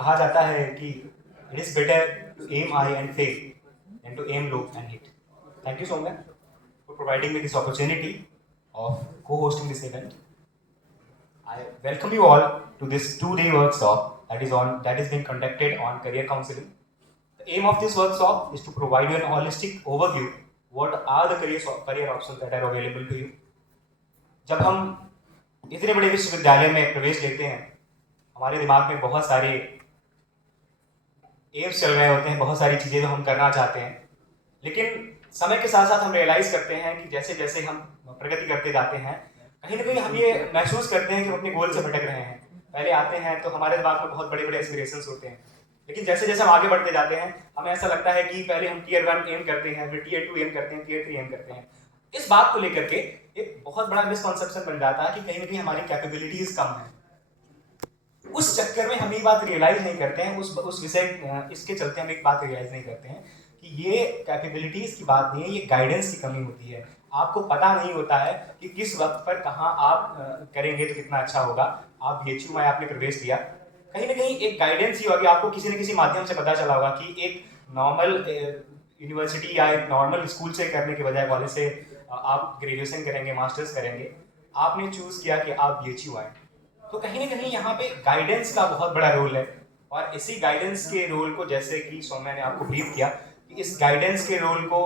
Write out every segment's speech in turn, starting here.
कहा जाता है कि it is better to aim high and fail than to aim low and hit. Thank you Soumya for providing me this opportunity of co-hosting this event. I welcome you all to this 2-day workshop that is being conducted on career counseling. The aim of this workshop is to provide you an holistic overview what are the career options that are available to you. जब हम इतने बड़े विश्वविद्यालय में प्रवेश लेते हैं, हमारे दिमाग में बहुत सारे एम्स चल रहे होते हैं, बहुत सारी चीज़ें जो हम करना चाहते हैं, लेकिन समय के साथ साथ हम रियलाइज करते हैं कि जैसे जैसे हम प्रगति करते जाते हैं, कहीं ना कहीं हम ये महसूस करते हैं कि हम अपने गोल से भटक रहे हैं. पहले आते हैं तो हमारे दिमाग में बहुत बड़े बड़े एस्पिरेशंस होते हैं, लेकिन जैसे जैसे हम आगे बढ़ते जाते हैं हमें ऐसा लगता है कि पहले हम टियर 1 एम करते हैं, फिर टियर 2 एम करते हैं, टियर 3 एम करते हैं. इस बात को लेकर के एक बहुत बड़ा मिसकॉन्सेप्शन बन जाता है कि कहीं ना कहीं हमारी कैपेबिलिटीज कम है. उस चक्कर में हम ये बात रियलाइज नहीं करते हैं, उस विषय इसके चलते हम एक बात रियलाइज नहीं करते हैं कि ये कैपेबिलिटीज की बात नहीं है, ये गाइडेंस की कमी होती है. आपको पता नहीं होता है कि किस वक्त पर कहाँ आप करेंगे तो कितना अच्छा होगा. आप BHU में आपने प्रवेश लिया, कहीं ना कहीं एक गाइडेंस ही होगी, आपको किसी न किसी माध्यम से पता चला होगा कि एक नॉर्मल यूनिवर्सिटी या एक नॉर्मल स्कूल से करने के बजाय कॉलेज से आप ग्रेजुएशन करेंगे, मास्टर्स करेंगे, आपने चूज किया कि आप BHU आए. तो कहीं ना कहीं यहाँ पे गाइडेंस का बहुत बड़ा रोल है. और इसी गाइडेंस के रोल को, जैसे कि सौम्या ने आपको ब्रीफ किया, कि इस गाइडेंस के रोल को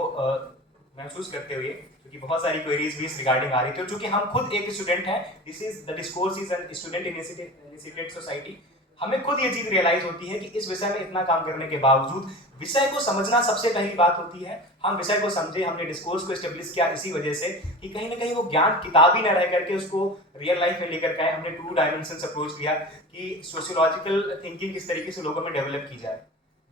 महसूस करते हुए, क्योंकि बहुत सारी क्वेरीज भी इस रिगार्डिंग आ रही थी, क्योंकि हम खुद एक स्टूडेंट हैं, this is the discourse is an student initiated society. हमें खुद ये चीज रियलाइज होती है कि इस विषय में इतना काम करने के बावजूद विषय को समझना सबसे पहली बात होती है. हम विषय को समझे, हमने डिस्कोर्स को एस्टेब्लिश किया इसी वजह से कि कहीं ना कहीं वो ज्ञान किताबी न रह करके उसको रियल लाइफ में लेकर के आए. हमने 2 डायमेंशन अप्रोच लिया कि सोशियोलॉजिकल थिंकिंग किस तरीके से लोगों में डेवलप की जाए.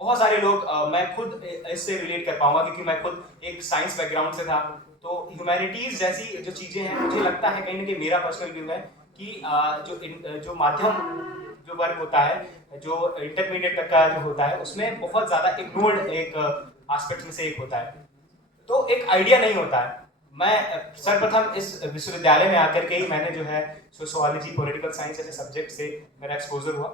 बहुत सारे लोग, मैं खुद इससे रिलेट कर पाऊंगा क्योंकि मैं खुद एक साइंस बैकग्राउंड से था, तो ह्यूमैनिटीज जैसी जो चीजें हैं, मुझे लगता है कहीं ना कहीं मेरा पर्सनल व्यू है कि जो माध्यम जो वर्ग होता है, जो इंटरमीडिएट तक का जो होता है, उसमें बहुत ज्यादा इग्नोर्ड एक एस्पेक्ट में से एक होता है. तो एक आइडिया नहीं होता है. मैं सर्वप्रथम इस विश्वविद्यालय में आकर के ही मैंने जो है सोशियोलॉजी, पॉलिटिकल साइंस जैसे सब्जेक्ट से मेरा एक्सपोजर हुआ.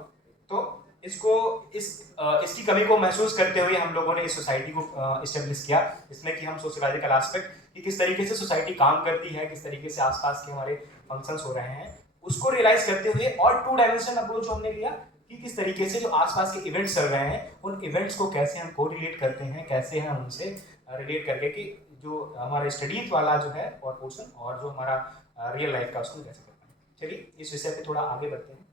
तो इसकी कमी को महसूस करते हुए हम लोगों ने इस सोसाइटी को इस्टेब्लिश किया, जिसमें कि हम सोशियोलॉजिकल एस्पेक्ट कि किस तरीके से सोसाइटी काम करती है, किस तरीके से आसपास के हमारे फंक्शंस हो रहे हैं, उसको रियलाइज करते हुए, और 2 डायमेंशन अप्रोच हमने लिया कि किस तरीके से जो आसपास के इवेंट्स चल रहे हैं, उन इवेंट्स को कैसे हम कोरिलेट करते हैं, कैसे हम उनसे रिलेट करके कि जो हमारा स्टडीज वाला जो है और पोर्शन और जो हमारा रियल लाइफ का उसको कैसे करते हैं. चलिए इस विषय पे थोड़ा आगे बढ़ते हैं.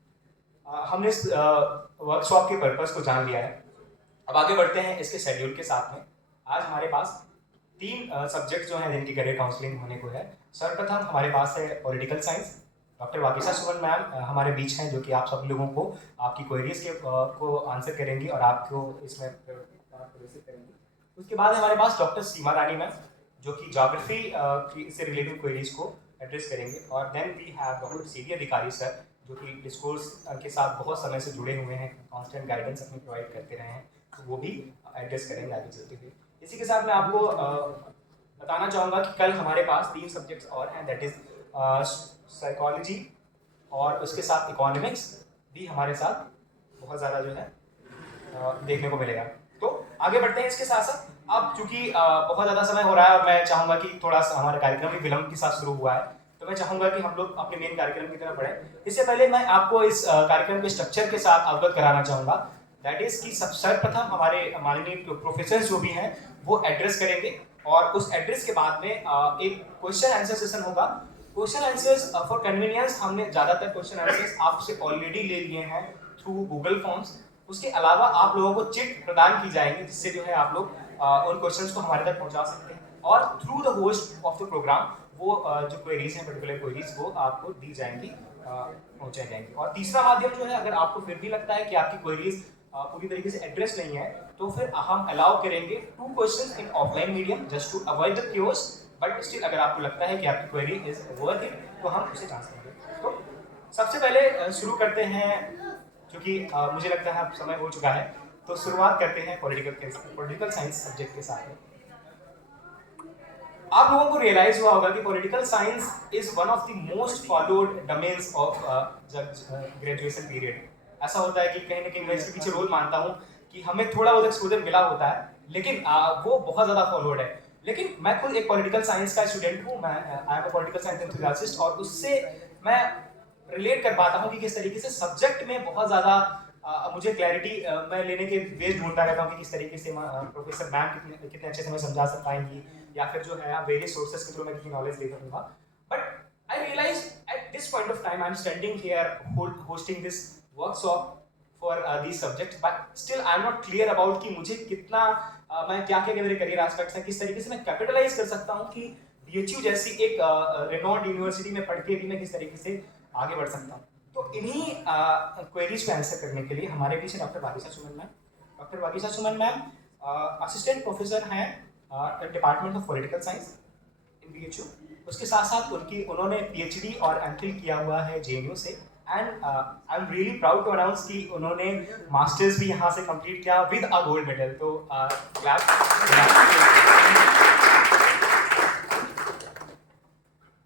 हमने इस वर्कशॉप के पर्पस को जान लिया है, अब आगे बढ़ते हैं इसके शेड्यूल के साथ में. आज हमारे पास 3 सब्जेक्ट जो हैं जिनकी करियर काउंसलिंग होने को है. सर्वप्रथम हमारे पास है political science. Doctor Vagisha Suman ma'am हमारे बीच हैं, जो कि आप सब लोगों को आपकी क्वेरीज को आंसर करेंगी और आपको इसमें प्रदर्शित करेंगी. उसके बाद हमारे पास डॉक्टर सीमा रानी मैम, जो कि ज्योग्राफी से रिलेटेड क्वेरीज को एड्रेस करेंगे. और then we have doctor CV Adhikari sir, जो कि डिस्कोर्स के साथ बहुत समय से जुड़े हुए हैं, कांस्टेंट गाइडेंस अपनी प्रोवाइड करते रहे हैं, तो वो भी एड्रेस करेंगे आगे चलते हुए. इसी के साथ मैं आपको बताना चाहूँगा कि कल हमारे पास 3 सब्जेक्ट्स और हैं, दैट इज साइकोलॉजी और उसके साथ इकोनॉमिक्स भी हमारे साथ बहुत ज़्यादा जो है देखने को मिलेगा. तो आगे बढ़ते हैं इसके साथ साथ. अब चूंकि बहुत ज़्यादा समय हो रहा है और मैं चाहूँगा कि थोड़ा सा हमारा कार्यक्रम भी विलंब के साथ शुरू हुआ है, तो मैं चाहूँगा कि हम लोग अपने मेन कार्यक्रम की तरफ बढ़ें. इससे पहले मैं आपको इस कार्यक्रम के स्ट्रक्चर के साथ अवगत कराना चाहूँगा. दैट इज कि सर्वप्रथम हमारे माननीय प्रोफेसर जो भी हैं वो एड्रेस करेंगे, और उस एड्रेस के बाद में एक क्वेश्चन आंसर सेशन होगा. क्वेश्चन आंसर्स फॉर कन्वीनियंस हमने ज़्यादातर क्वेश्चन आंसर्स आपसे ऑलरेडी ले लिए हैं थ्रू गूगल फॉर्म्स. उसके अलावा आप लोगों को चिट प्रदान की जाएंगी, जिससे जो है आप लोग उन क्वेश्चंस को हमारे तक पहुंचा सकते हैं, और through the host of the program वो जो क्वेरीज हैं, पर्टिकुलर क्वेरीज, वो आपको दी जाएंगी, पहुंचाई जाएंगी. और तीसरा माध्यम जो है, अगर आपको फिर भी लगता है कि आपकी क्वेरीज पूरी तरीके से एड्रेस नहीं है, तो फिर हम अलाउ करेंगे 2 questions in offline medium just to avoid the chaos. But still अगर आपको लगता है कि आपकी क्वेरी इज वर्थ इट, तो हम उसे चांस देंगे. तो सबसे पहले शुरू करते हैं, क्योंकि मुझे लगता है अब समय हो चुका है, तो शुरुआत करते हैं पॉलिटिकल साइंस सब्जेक्ट के साथ में. आप लोगों को रियलाइज हुआ होगा कि political science is one of the most followed domains of graduation period. ऐसा होता है कि कहीं ना कहीं मैं इसके पीछे रोल मानता हूँ कि हमें थोड़ा बहुत एक्सपोजर मिला होता है, लेकिन वो बहुत ज़्यादा फॉलोअर्ड है। लेकिन मैं खुद एक पॉलिटिकल साइंस का स्टूडेंट हूँ, मैं I am a political science enthusiast, और उससे मैं रिलेट कर पाता हूँ कि किस तरीके से सब्जेक्ट में बहुत ज़्यादा मुझे क्लैरिटी मैं लेने के वेज ढूंढता रहता हूँ कि किस तरीके से प्रोफेसर मैम कितने अच्छे से मैं समझा सक पाएंगी, या फिर जो है वेरियस सोर्सेज के थ्रू मैं कितनी नॉलेज ले सकूँगा। But I realized at this point of time I'm standing here hosting this workshop for these subjects, but still I'm not clear about कि मुझे कितना मैं क्या क्या मेरे करियर एस्पेक्ट्स हैं, किस तरीके से मैं कैपिटलाइज कर सकता हूँ कि BHU जैसी एक रेनॉन्ड यूनिवर्सिटी में पढ़ के भी मैं किस तरीके से आगे बढ़ सकता हूँ। तो इन्हीं क्वेरीज को आंसर करने के लिए हमारे पीछे doctor Vagisha Suman ma'am. Doctor Vagisha Suman ma'am assistant professor हैं department of political science in BHU। उसके साथ साथ उन्होंने PhD और MPhil किया हुआ है JNU से, and I am really proud to announce कि उन्होंने मास्टर्स भी यहाँ से कंप्लीट किया विद अ गोल्ड मेडल। तो क्लैप।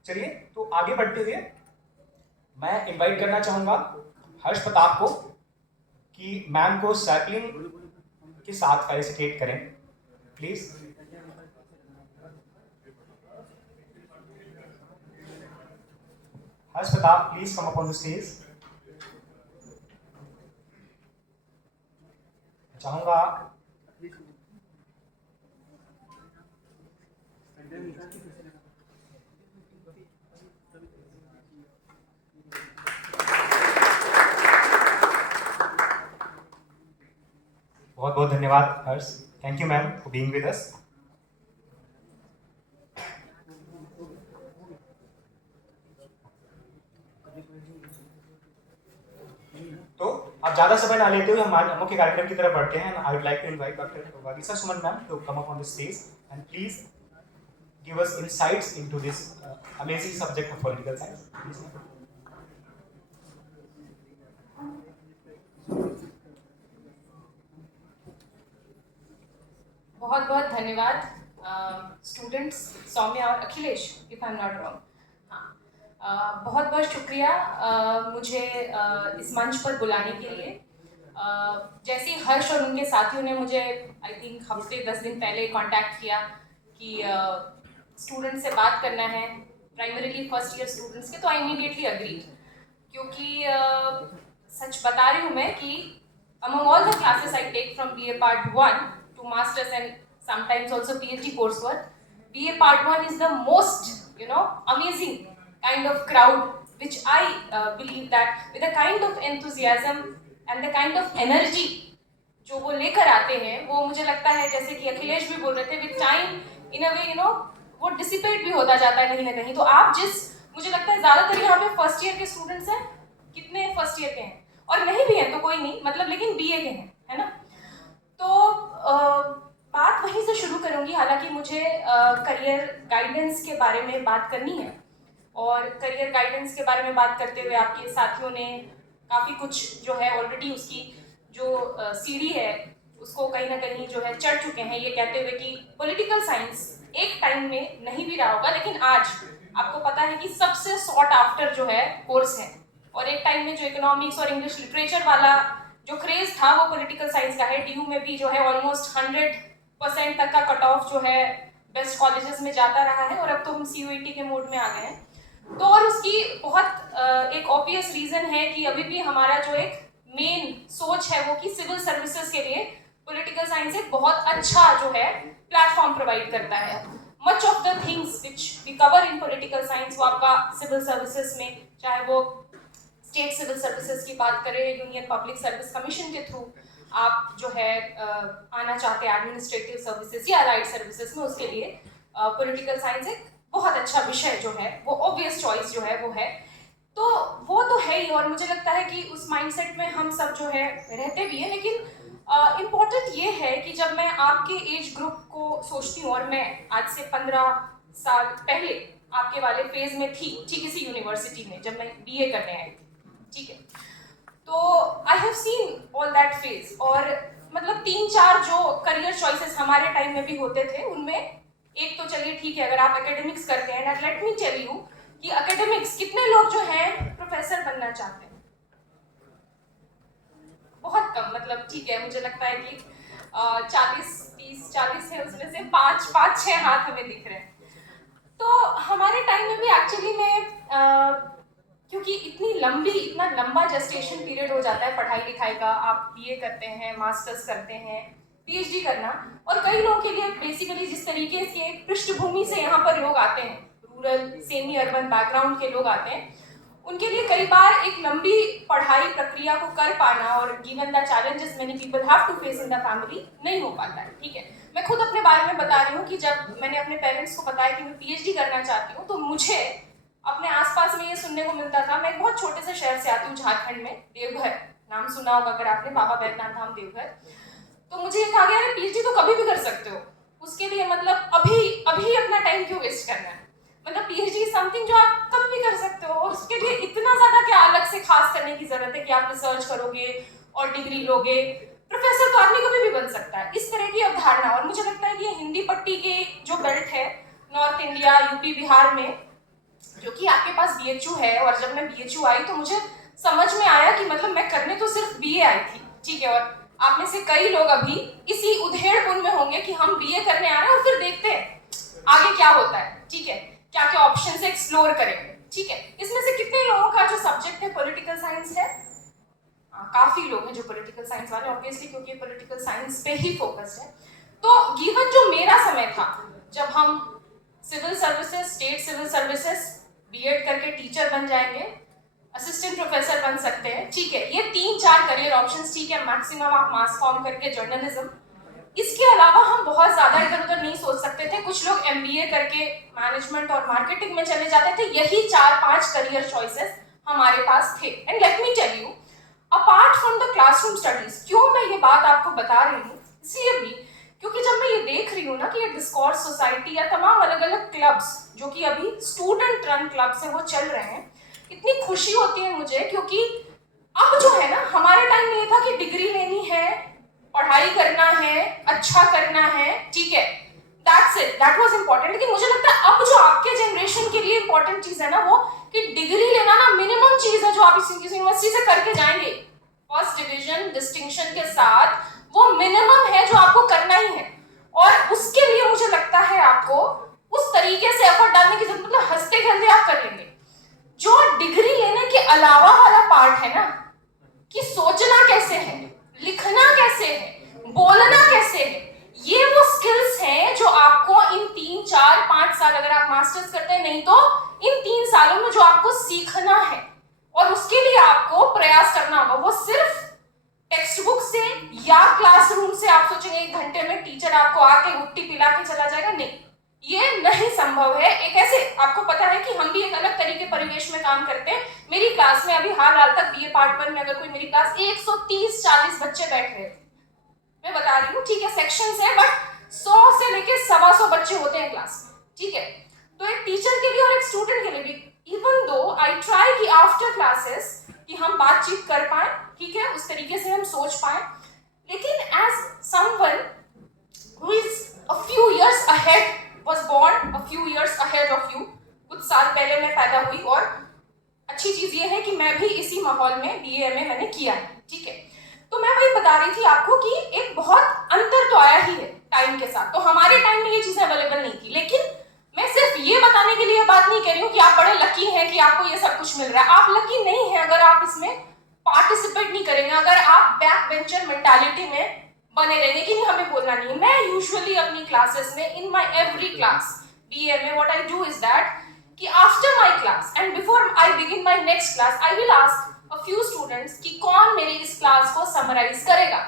चलिए, तो आगे बढ़ते हुए मैं इनवाइट करना चाहूंगा हर्ष प्रताप को कि मैम को सैपलिंग के साथ फेलिसिटेट करें, please. Harsh Pratap, please come up on the stage. चाहूंगा बहुत बहुत धन्यवाद Harsh, thank you ma'am for being with us. तो अब ज्यादा समय ना लेते हुए हमारे मुख्य कार्यक्रम की तरफ बढ़ते हैं। I would like to invite doctor Vagisha Suman ma'am to come up on the stage and please give us insights into this amazing subject of political science. बहुत बहुत धन्यवाद स्टूडेंट्स, सौम्या और Akhilesh, if I am not wrong. हाँ, बहुत बहुत शुक्रिया मुझे इस मंच पर बुलाने के लिए। जैसे हर्ष और उनके साथियों ने मुझे आई थिंक हफ्ते 10 दिन पहले कांटेक्ट किया कि स्टूडेंट से बात करना है, प्राइमरीली फर्स्ट ईयर स्टूडेंट्स के, तो आई इमीडिएटली अग्री, क्योंकि सच बता रही हूँ मैं कि among all the classes I take from BA Part 1 to Masters and sometimes also PhD coursework, BA Part 1 is the most, amazing kind of crowd, which I believe that with the kind of enthusiasm and the kind of energy जो वो लेकर आते हैं, वो मुझे लगता है, जैसे कि अखिलेश भी बोल रहे थे, with time in a way वो डिसिपेट भी होता जाता है कहीं ना कहीं। तो आप मुझे लगता है ज़्यादातर यहाँ पे फर्स्ट ईयर के स्टूडेंट्स हैं। कितने फर्स्ट ईयर के हैं? और नहीं भी हैं तो कोई नहीं, मतलब लेकिन BA के हैं, है ना? तो बात वहीं से शुरू करूँगी। हालांकि मुझे करियर गाइडेंस के बारे में बात करनी है, और करियर गाइडेंस के बारे में बात करते हुए आपके साथियों ने काफ़ी कुछ जो है ऑलरेडी उसकी जो सीढ़ी है उसको कहीं ना कहीं जो है चढ़ चुके हैं, ये कहते हुए कि पॉलिटिकल साइंस एक टाइम में नहीं भी रहा होगा, लेकिन आज आपको पता है कि सबसे सॉट आफ्टर जो है कोर्स है। और एक टाइम में जो इकोनॉमिक्स और इंग्लिश लिटरेचर वाला जो क्रेज था वो पॉलिटिकल साइंस का है। DU में भी जो है ऑलमोस्ट 100% तक का कट ऑफ जो है बेस्ट कॉलेजेस में जाता रहा है, और अब तो हम CUET के मोड में आ गए हैं। तो और उसकी बहुत एक ऑब्वियस रीजन है कि अभी भी हमारा जो एक मेन सोच है वो कि सिविल सर्विसेज के लिए पॉलिटिकल साइंस एक बहुत अच्छा जो है प्लेटफॉर्म प्रोवाइड करता है। Much of the things which we cover in political science वो आपका सिविल सर्विसेज में, चाहे वो स्टेट सिविल सर्विसेज की बात करें, यूनियन पब्लिक सर्विस कमीशन के थ्रू आप जो है आना चाहते हैं एडमिनिस्ट्रेटिव सर्विसेज या अलाइड सर्विसेज में, उसके लिए पॉलिटिकल साइंस एक बहुत अच्छा विषय जो है वो ऑब्वियस चॉइस जो है वो है। तो वो तो है ही, और मुझे लगता है कि उस माइंडसेट में हम सब जो है रहते भी हैं। लेकिन इम्पोर्टेंट ये है कि जब मैं आपके एज ग्रुप को सोचती हूँ, और मैं आज से 15 साल पहले आपके वाले फेज में थी, ठीक इसी यूनिवर्सिटी में जब मैं BA करने आई थी, ठीक है, तो I have seen all that phase. और मतलब 3-4 जो करियर चॉइसेस हमारे टाइम में भी होते थे, उनमें एक तो चलिए ठीक है, अगर आप एकेडमिक्स करते हैं, and let me tell you कि एकेडमिक्स कितने लोग जो हैं प्रोफेसर बनना चाहते हैं, मतलब ठीक है, मुझे लगता है कि 40 है, उसमें से 5-6 हाथ हमें दिख रहे हैं। तो हमारे टाइम में भी एक्चुअली में क्योंकि इतना लंबा जेस्टेशन पीरियड हो जाता है पढ़ाई लिखाई का, आप बीए करते हैं, मास्टर्स करते हैं, पीएचडी करना, और कई लोगों के लिए बेसिकली जिस तरीके से पृष्ठभूमि से यहाँ पर लोग आते हैं, रूरल सेमी अर्बन बैकग्राउंड के लोग आते हैं, उनके लिए कई बार एक लंबी पढ़ाई प्रक्रिया को कर पाना और given the challenges many people have to face in the family नहीं हो पाता है। ठीक है, मैं खुद अपने बारे में बता रही हूँ कि जब मैंने अपने पेरेंट्स को बताया कि मैं पीएचडी करना चाहती हूँ, तो मुझे अपने आसपास में ये सुनने को मिलता था। मैं एक बहुत छोटे से शहर से आती हूँ, झारखंड में, देवघर, नाम सुना होगा अगर आपने, बाबा बैद्यनाथ धाम देवघर। तो मुझे ये कहा गया है पीएचडी तो कभी भी कर सकते हो, उसके लिए मतलब अभी अपना टाइम क्यों वेस्ट करना है, मतलब पीएचडी समथिंग जो आप कभी भी कर सकते हो, और उसके लिए इतना ज्यादा क्या अलग से खास करने की जरूरत है कि आप रिसर्च करोगे और डिग्री लोगे, प्रोफेसर तो आदमी कभी भी बन सकता है, इस तरह की अवधारणा। और मुझे लगता है कि ये हिंदी पट्टी के जो बेल्ट है, नॉर्थ इंडिया, यूपी, बिहार में, जो कि आपके पास बीएचयू है, और जब मैं बीएचयू आई तो मुझे समझ में आया कि मतलब मैं करने तो सिर्फ बीए आई थी, ठीक है, और आप में से कई लोग अभी इसी उधेड़पुन में होंगे कि हम बीए करने आ रहे हैं और फिर देखते हैं आगे क्या होता है, ठीक है, क्या क्या ऑप्शन से एक्सप्लोर करेंगे, ठीक है। इसमें से कितने लोगों का जो सब्जेक्ट है पॉलिटिकल साइंस है? काफी लोग हैं जो पॉलिटिकल साइंस वाले, ऑब्वियसली क्योंकि पॉलिटिकल साइंस पे ही फोकस है। तो गिवन जो मेरा समय था, जब हम civil services, state civil services, B Ed करके टीचर बन जाएंगे, असिस्टेंट प्रोफेसर बन सकते हैं, ठीक है, ये 3-4 करियर ऑप्शंस, ठीक है, मैक्सिमम आप मास कॉम करके जर्नलिज्म, इसके अलावा हम बहुत ज्यादा इधर उधर नहीं सोच सकते थे। कुछ लोग एमबीए करके मैनेजमेंट और मार्केटिंग में चले जाते थे, यही 4-5 करियर चॉइसेस हमारे पास थे। And let me tell you, apart from the classroom studies, क्यों मैं ये बात आपको बता रही हूँ, इसलिए भी क्योंकि जब मैं ये देख रही हूँ ना कि ये डिस्कॉर्स सोसाइटी या तमाम अलग अलग क्लब्स जो कि अभी स्टूडेंट रन क्लब्स है वो चल रहे हैं, इतनी खुशी होती है मुझे, क्योंकि अब जो है ना, हमारे टाइम में ये था कि डिग्री लेनी है, पढ़ाई करना है, अच्छा करना है, ठीक है, that's it, that was important. लेकिन मुझे लगता है अब जो आपके जनरेशन के लिए इंपॉर्टेंट चीज है ना, वो कि डिग्री लेना ना मिनिमम चीज है जो आप इस यूनिवर्सिटी से करके जाएंगे, फर्स्ट डिवीजन डिस्टिंक्शन के साथ, वो मिनिमम है जो आपको करना ही है। और उसके लिए मुझे लगता है आपको उस तरीके से एफर्ट डालने की जरूरत, मतलब हंसते खेलते आप कर लेंगे। जो डिग्री लेने के अलावा वाला पार्ट है ना, कि सोचना कैसे है, लिखना कैसे है, बोलना कैसे है, ये वो स्किल्स हैं जो आपको इन 3-4-5 साल, अगर आप मास्टर्स करते हैं, नहीं तो इन 3 सालों में जो आपको सीखना है, और उसके लिए आपको प्रयास करना होगा। वो सिर्फ टेक्स्ट बुक से या क्लासरूम से आप सोचेंगे 1 घंटे में टीचर आपको आके गुट्टी पिला के चला जाएगा, नहीं, ये नहीं संभव है। एक ऐसे, आपको पता है कि हम भी एक अलग तरीके परिवेश में काम करते हैं। मेरी क्लास में अभी हाल तक बीए पार्ट 1 में अगर कोई मेरी क्लास 130-40 बच्चे बैठ रहे थे, मैं बता रही हूँ, ठीक है, सेक्शंस है, बट 100 से लेके 125 बच्चे होते हैं क्लास में, ठीक है। तो एक टीचर के लिए और एक स्टूडेंट के लिए भी, इवन दो आई ट्राई कि आफ्टर क्लासेस कि हम बातचीत कर पाए, ठीक है, उस तरीके से हम सोच पाए, लेकिन as someone who is a few years ahead, was born a few years ahead of you, कुछ साल पहले मैं पैदा हुई, और अच्छी चीज ये है कि मैं भी इसी माहौल में बीए मैंने किया है, ठीक है। तो मैं वही बता रही थी आपको कि एक बहुत अंतर तो आया ही है टाइम के साथ। तो हमारे टाइम में ये चीजें अवेलेबल नहीं थी, लेकिन मैं सिर्फ ये बताने के लिए बात नहीं कर रही हूँ कि आप बड़े लकी हैं कि आपको ये सब कुछ मिल रहा है। आप लकी नहीं है अगर आप इसमें पार्टिसिपेट नहीं करेंगे, अगर आप बैक बेंचर मेंटालिटी में बने रहेंगे कि नहीं हमें बोलना नहीं है। मैं यूजुअली अपनी क्लासेस में, in my every class BA में, what I do is that कि after my class and before I begin my next class, I will ask a few students कि कौन मेरे इस क्लास को समराइज करेगा,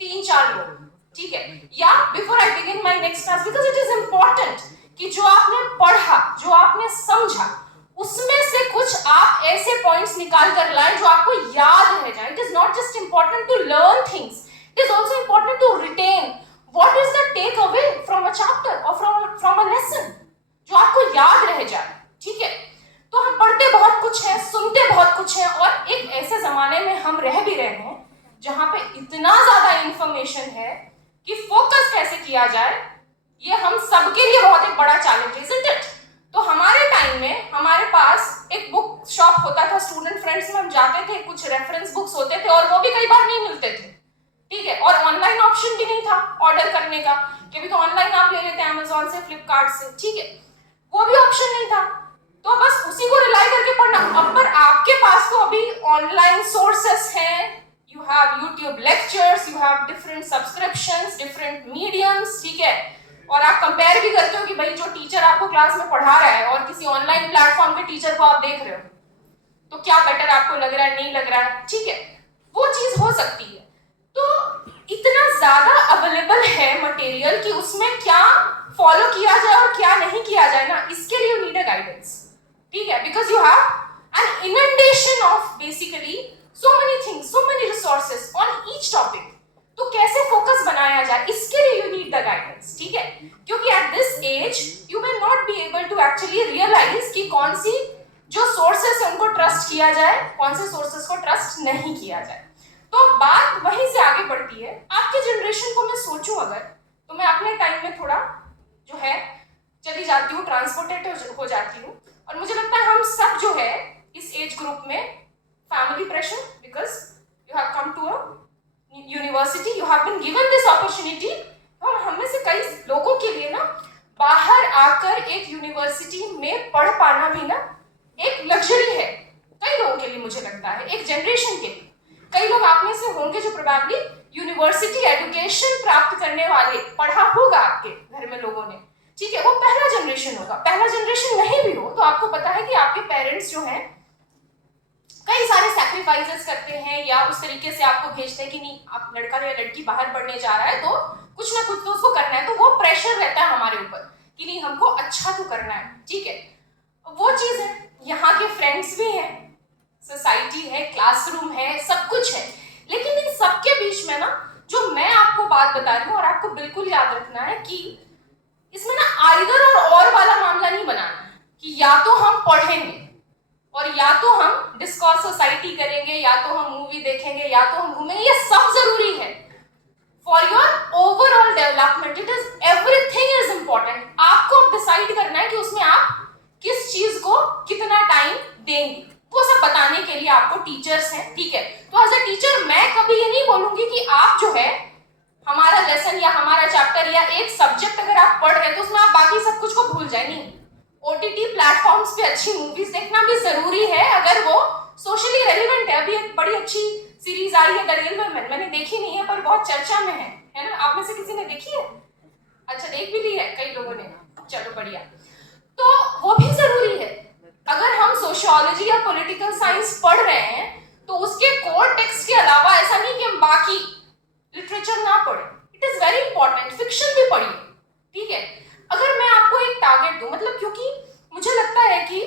3-4 लोग, ठीक है, या before I begin my next class, because it is important कि जो आपने पढ़ा, जो आपने समझा, उसमें से कुछ आप ऐसे पॉइंट्स निकाल कर लाएं जो आपको याद रह जाए। It is not just important to learn things, it is also important to retain what is the take away from a chapter or from a lesson, जो आपको याद रह जाए, ठीक है। तो हम पढ़ते बहुत कुछ है, सुनते बहुत कुछ है, और एक ऐसे जमाने में हम रह भी रहे हैं जहां पे इतना ज्यादा इंफॉर्मेशन है कि फोकस कैसे किया जाए, ये हम सबके लिए बहुत एक बड़ा चैलेंज है, isn't it? तो हमारे टाइम में हमारे पास एक बुक शॉप होता था, स्टूडेंट फ्रेंड्स में हम जाते थे, कुछ रेफरेंस बुक्स होते थे, और वो भी कई बार नहीं मिलते थे, करने का कि अभी तो ऑनलाइन आप ले लेते हैं अमेजोन से, फ्लिपकार्ट से, ठीक है, वो भी ऑप्शन नहीं था, तो बस उसी को रिलाई करके पढ़ना। अब पर आपके पास तो अभी ऑनलाइन सोर्सेस हैं, you have YouTube lectures, you have different subscriptions, different mediums, ठीक है, और आप कंपेयर भी करते हो कि भाई जो टीचर आपको क्लास में पढ़ा रहा है और किसी ऑनलाइन प्लेटफॉर्म के टीचर को आप देख रहे हो, तो क्या बेटर आपको लग रहा है, नहीं लग रहा है, ठीक है, वो चीज हो सकती है। तो इतना ज्यादा अवेलेबल है मटेरियल कि उसमें क्या फॉलो किया जाए और क्या नहीं किया जाए ना, इसके लिए यू नीड अ गाइडेंस, ठीक है, because you have an inundation of basically so many things, so many resources on each topic, तो कैसे फोकस बनाया जाए, इसके लिए you need the guidance, ठीक है, क्योंकि at this age you may not be able to actually realize कि कौन सी जो सोर्सेस है उनको ट्रस्ट किया जाए, कौन से सोर्सेस को ट्रस्ट नहीं किया जाए। तो बात वहीं से आगे बढ़ती है। आपके जनरेशन को मैं सोचूं अगर, तो मैं अपने टाइम में थोड़ा जो है चली जाती हूँ, ट्रांसपोर्टेड हो जाती हूँ, और मुझे लगता है हम सब जो है इस एज ग्रुप में family pressure, because you have come to a university, you have been given this opportunity, और हम में से कई लोगों के लिए ना बाहर आकर एक यूनिवर्सिटी में पढ़ पाना भी ना एक लग्जरी है, कई लोगों के लिए मुझे लगता है, एक जनरेशन के लिए। कई लोग आप में से होंगे जो प्रोबेबली यूनिवर्सिटी एजुकेशन प्राप्त करने वाले, पढ़ा होगा आपके घर में लोगों ने, ठीक है, वो पहला जनरेशन होगा। पहला जनरेशन नहीं भी हो तो आपको पता है कि आपके पेरेंट्स जो हैं कई सारे सैक्रिफाइसेस करते हैं, या उस तरीके से आपको भेजते हैं कि नहीं आप लड़का या लड़की बाहर पढ़ने जा रहा है तो कुछ ना कुछ तो उसको करना है, तो वो प्रेशर रहता है हमारे ऊपर कि नहीं हमको अच्छा तो करना है, ठीक है, वो चीज है। यहाँ के फ्रेंड्स भी हैं, सोसाइटी है, क्लासरूम है, सब कुछ है, लेकिन इन सबके बीच में ना जो मैं आपको बात बता रही हूँ और आपको बिल्कुल याद रखना है कि इसमें ना आइदर और वाला मामला नहीं बनाना है कि या तो हम पढ़ेंगे और या तो हम डिस्कॉर्स सोसाइटी करेंगे, या तो हम मूवी देखेंगे, या तो हम घूमेंगे, ये सब जरूरी है for your overall development. It is everything is important. आपको डिसाइड करना है कि उसमें आप किस चीज को कितना टाइम देंगे, वो सब बताने के लिए आपको टीचर्स हैं, ठीक है। तो एज अ टीचर मैं कभी ये नहीं बोलूंगी कि आप जो है हमारा लेसन या हमारा चैप्टर या एक सब्जेक्ट अगर आप पढ़ रहे हैं तो उसमें आप बाकी सब कुछ को भूल जाए, नहीं। ओटीटी प्लेटफॉर्म्स पे अच्छी मूवीज देखना भी जरूरी है अगर वो सोशली रेलिवेंट है। अभी एक बड़ी अच्छी सीरीज आई है द रेलवे मैन, मैंने देखी नहीं है पर बहुत चर्चा में है ना, आप में से किसी ने देखी है? अच्छा, देख भी ली है कई लोगों ने, चलो बढ़िया। तो वो भी जरूरी है। अगर हम सोशियोलॉजी या पॉलिटिकल साइंस पढ़ रहे हैं तो उसके कोर टेक्स्ट के अलावा ऐसा नहीं कि हम बाकी लिटरेचर ना पढ़े, it is very important. Fiction भी पढ़िए, ठीक है। अगर मैं आपको एक टारगेट दूं, मतलब क्योंकि मुझे लगता है कि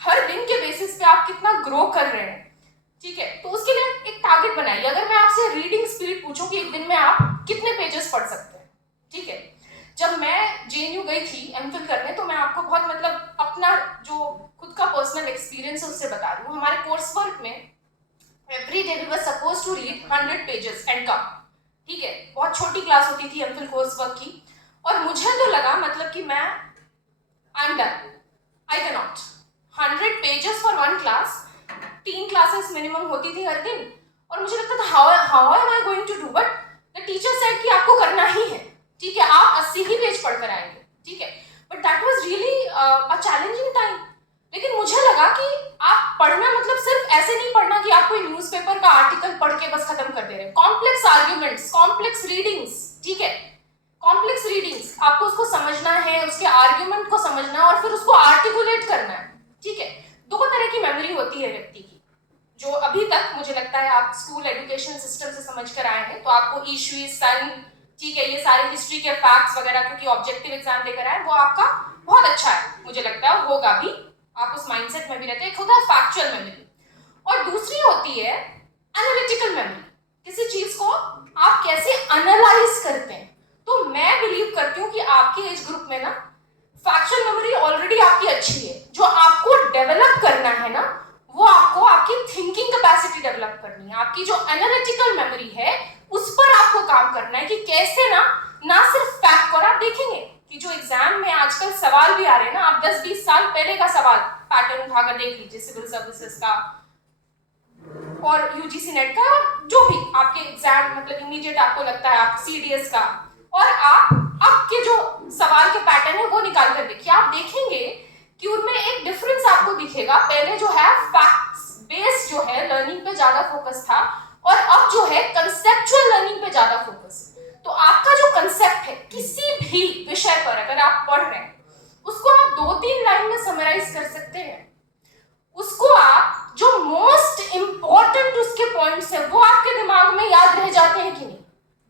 हर दिन के बेसिस पे आप कितना ग्रो कर रहे हैं, ठीक है, तो उसके लिए एक टारगेट बनाइए। अगर मैं आपसे रीडिंग स्पीड पूछूं कि एक दिन में आप कितने पेजेस पढ़ सकते हैं, ठीक है। जब मैं जेएनयू गई थी एमफिल करने तो मैं आपको बहुत मतलब अपना जो खुद का पर्सनल एक्सपीरियंस है उससे बता रही हूँ। हमारे कोर्स वर्क में every day we were supposed to read 100 pages and come, ठीक है। बहुत छोटी क्लास होती थी एमफिल कोर्स वर्क की, और मुझे तो लगा मतलब कि मैं I am done, I can not 100 pages for one class. 3 classes minimum होती थी हर दिन, और मुझे लगता था how am I going to do, but the teacher said कि आपको करना ही है, ठीक है, आप 80 ही पेज पढ़कर आएंगे, ठीक है। But that was really a challenging time. लेकिन मुझे लगा कि आप पढ़ना मतलब सिर्फ ऐसे नहीं पढ़ना कि आप कोई न्यूज़पेपर का आर्टिकल पढ़ के बस खत्म कर दे रहे हैं। कॉम्प्लेक्स आर्ग्यूमेंट्स, कॉम्प्लेक्स रीडिंग्स, ठीक है, कॉम्प्लेक्स रीडिंग्स, आपको उसको समझना है, उसके आर्ग्यूमेंट को समझना है और फिर उसको आर्टिकुलेट करना है, ठीक है। 2 तरह की मेमोरी होती है व्यक्ति की, जो अभी तक मुझे लगता है आप स्कूल एजुकेशन सिस्टम से समझ कर आए हैं, तो आपको ईस्वी सन, ठीक है, ये सारे हिस्ट्री के फैक्ट्स वगैरह क्योंकि ऑब्जेक्टिव एग्जाम देकर आए, वो आपका बहुत अच्छा है, मुझे लगता है होगा भी, आप उस माइंडसेट में भी रहते हैं। एक होता है फैक्चुअल मेमोरी और दूसरी होती है एनालिटिकल मेमोरी, किसी चीज को आप कैसे एनालाइज करते हैं। तो मैं बिलीव करती हूँ कि आपके एज ग्रुप में ना फैक्चुअल मेमोरी ऑलरेडी आपकी अच्छी है, जो आपको डेवलप करना है ना वो आपको आपकी थिंकिंग कैपेसिटी डेवलप करनी है। आपकी जो एनालिटिकल मेमोरी है उस पर आपको काम करना है कि कैसे ना सिर्फ फैक्ट को, आप देखेंगे कि जो एग्जाम में आजकल सवाल भी आ रहे हैं ना, आप 10-20 साल पहले का सवाल पैटर्न उठाकर देख लीजिए, सिविल सर्विसेज का और यूजीसी नेट का, और जो भी आपके एग्जाम मतलब इमीडिएट आपको लगता है आप सीडीएस का, और आप आपके जो सवाल के पैटर्न है वो निकाल कर देखिए। आप देखेंगे कि उनमें एक डिफरेंस आपको दिखेगा। पहले जो है फैक्ट्स बेस्ड जो है लर्निंग पे ज्यादा फोकस था और अब जो है कंसेप्चुअल लर्निंग पे ज्यादा फोकस है। तो आपका जो कंसेप्ट है किसी भी विषय पर अगर आप पढ़ रहे हैं उसको आप 2-3 लाइन में समराइज कर सकते हैं। उसको आप जो मोस्ट इंपॉर्टेंट उसके पॉइंट्स है वो आपके दिमाग में याद रह जाते हैं कि नहीं।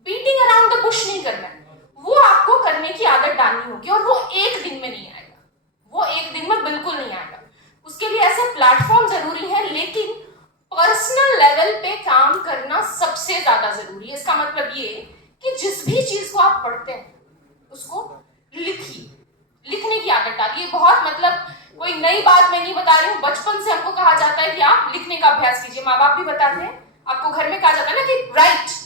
बीटिंग अराउंड द बुश नहीं करना है, वो आपको करने की आदत डालनी होगी और वो एक दिन में नहीं आएगा, वो एक दिन में बिल्कुल नहीं आएगा। उसके लिए ऐसे प्लेटफॉर्म जरूरी है, लेकिन पर्सनल लेवल पे काम करना सबसे ज्यादा जरूरी है। इसका मतलब ये कि जिस भी चीज को आप पढ़ते हैं उसको लिखिए, लिखने की आदत डालिए। बहुत मतलब कोई नई बात मैं नहीं बता रही हूँ, बचपन से हमको कहा जाता है कि आप लिखने का अभ्यास कीजिए, माँ बाप भी बताते हैं, आपको घर में कहा जाता है ना कि राइट।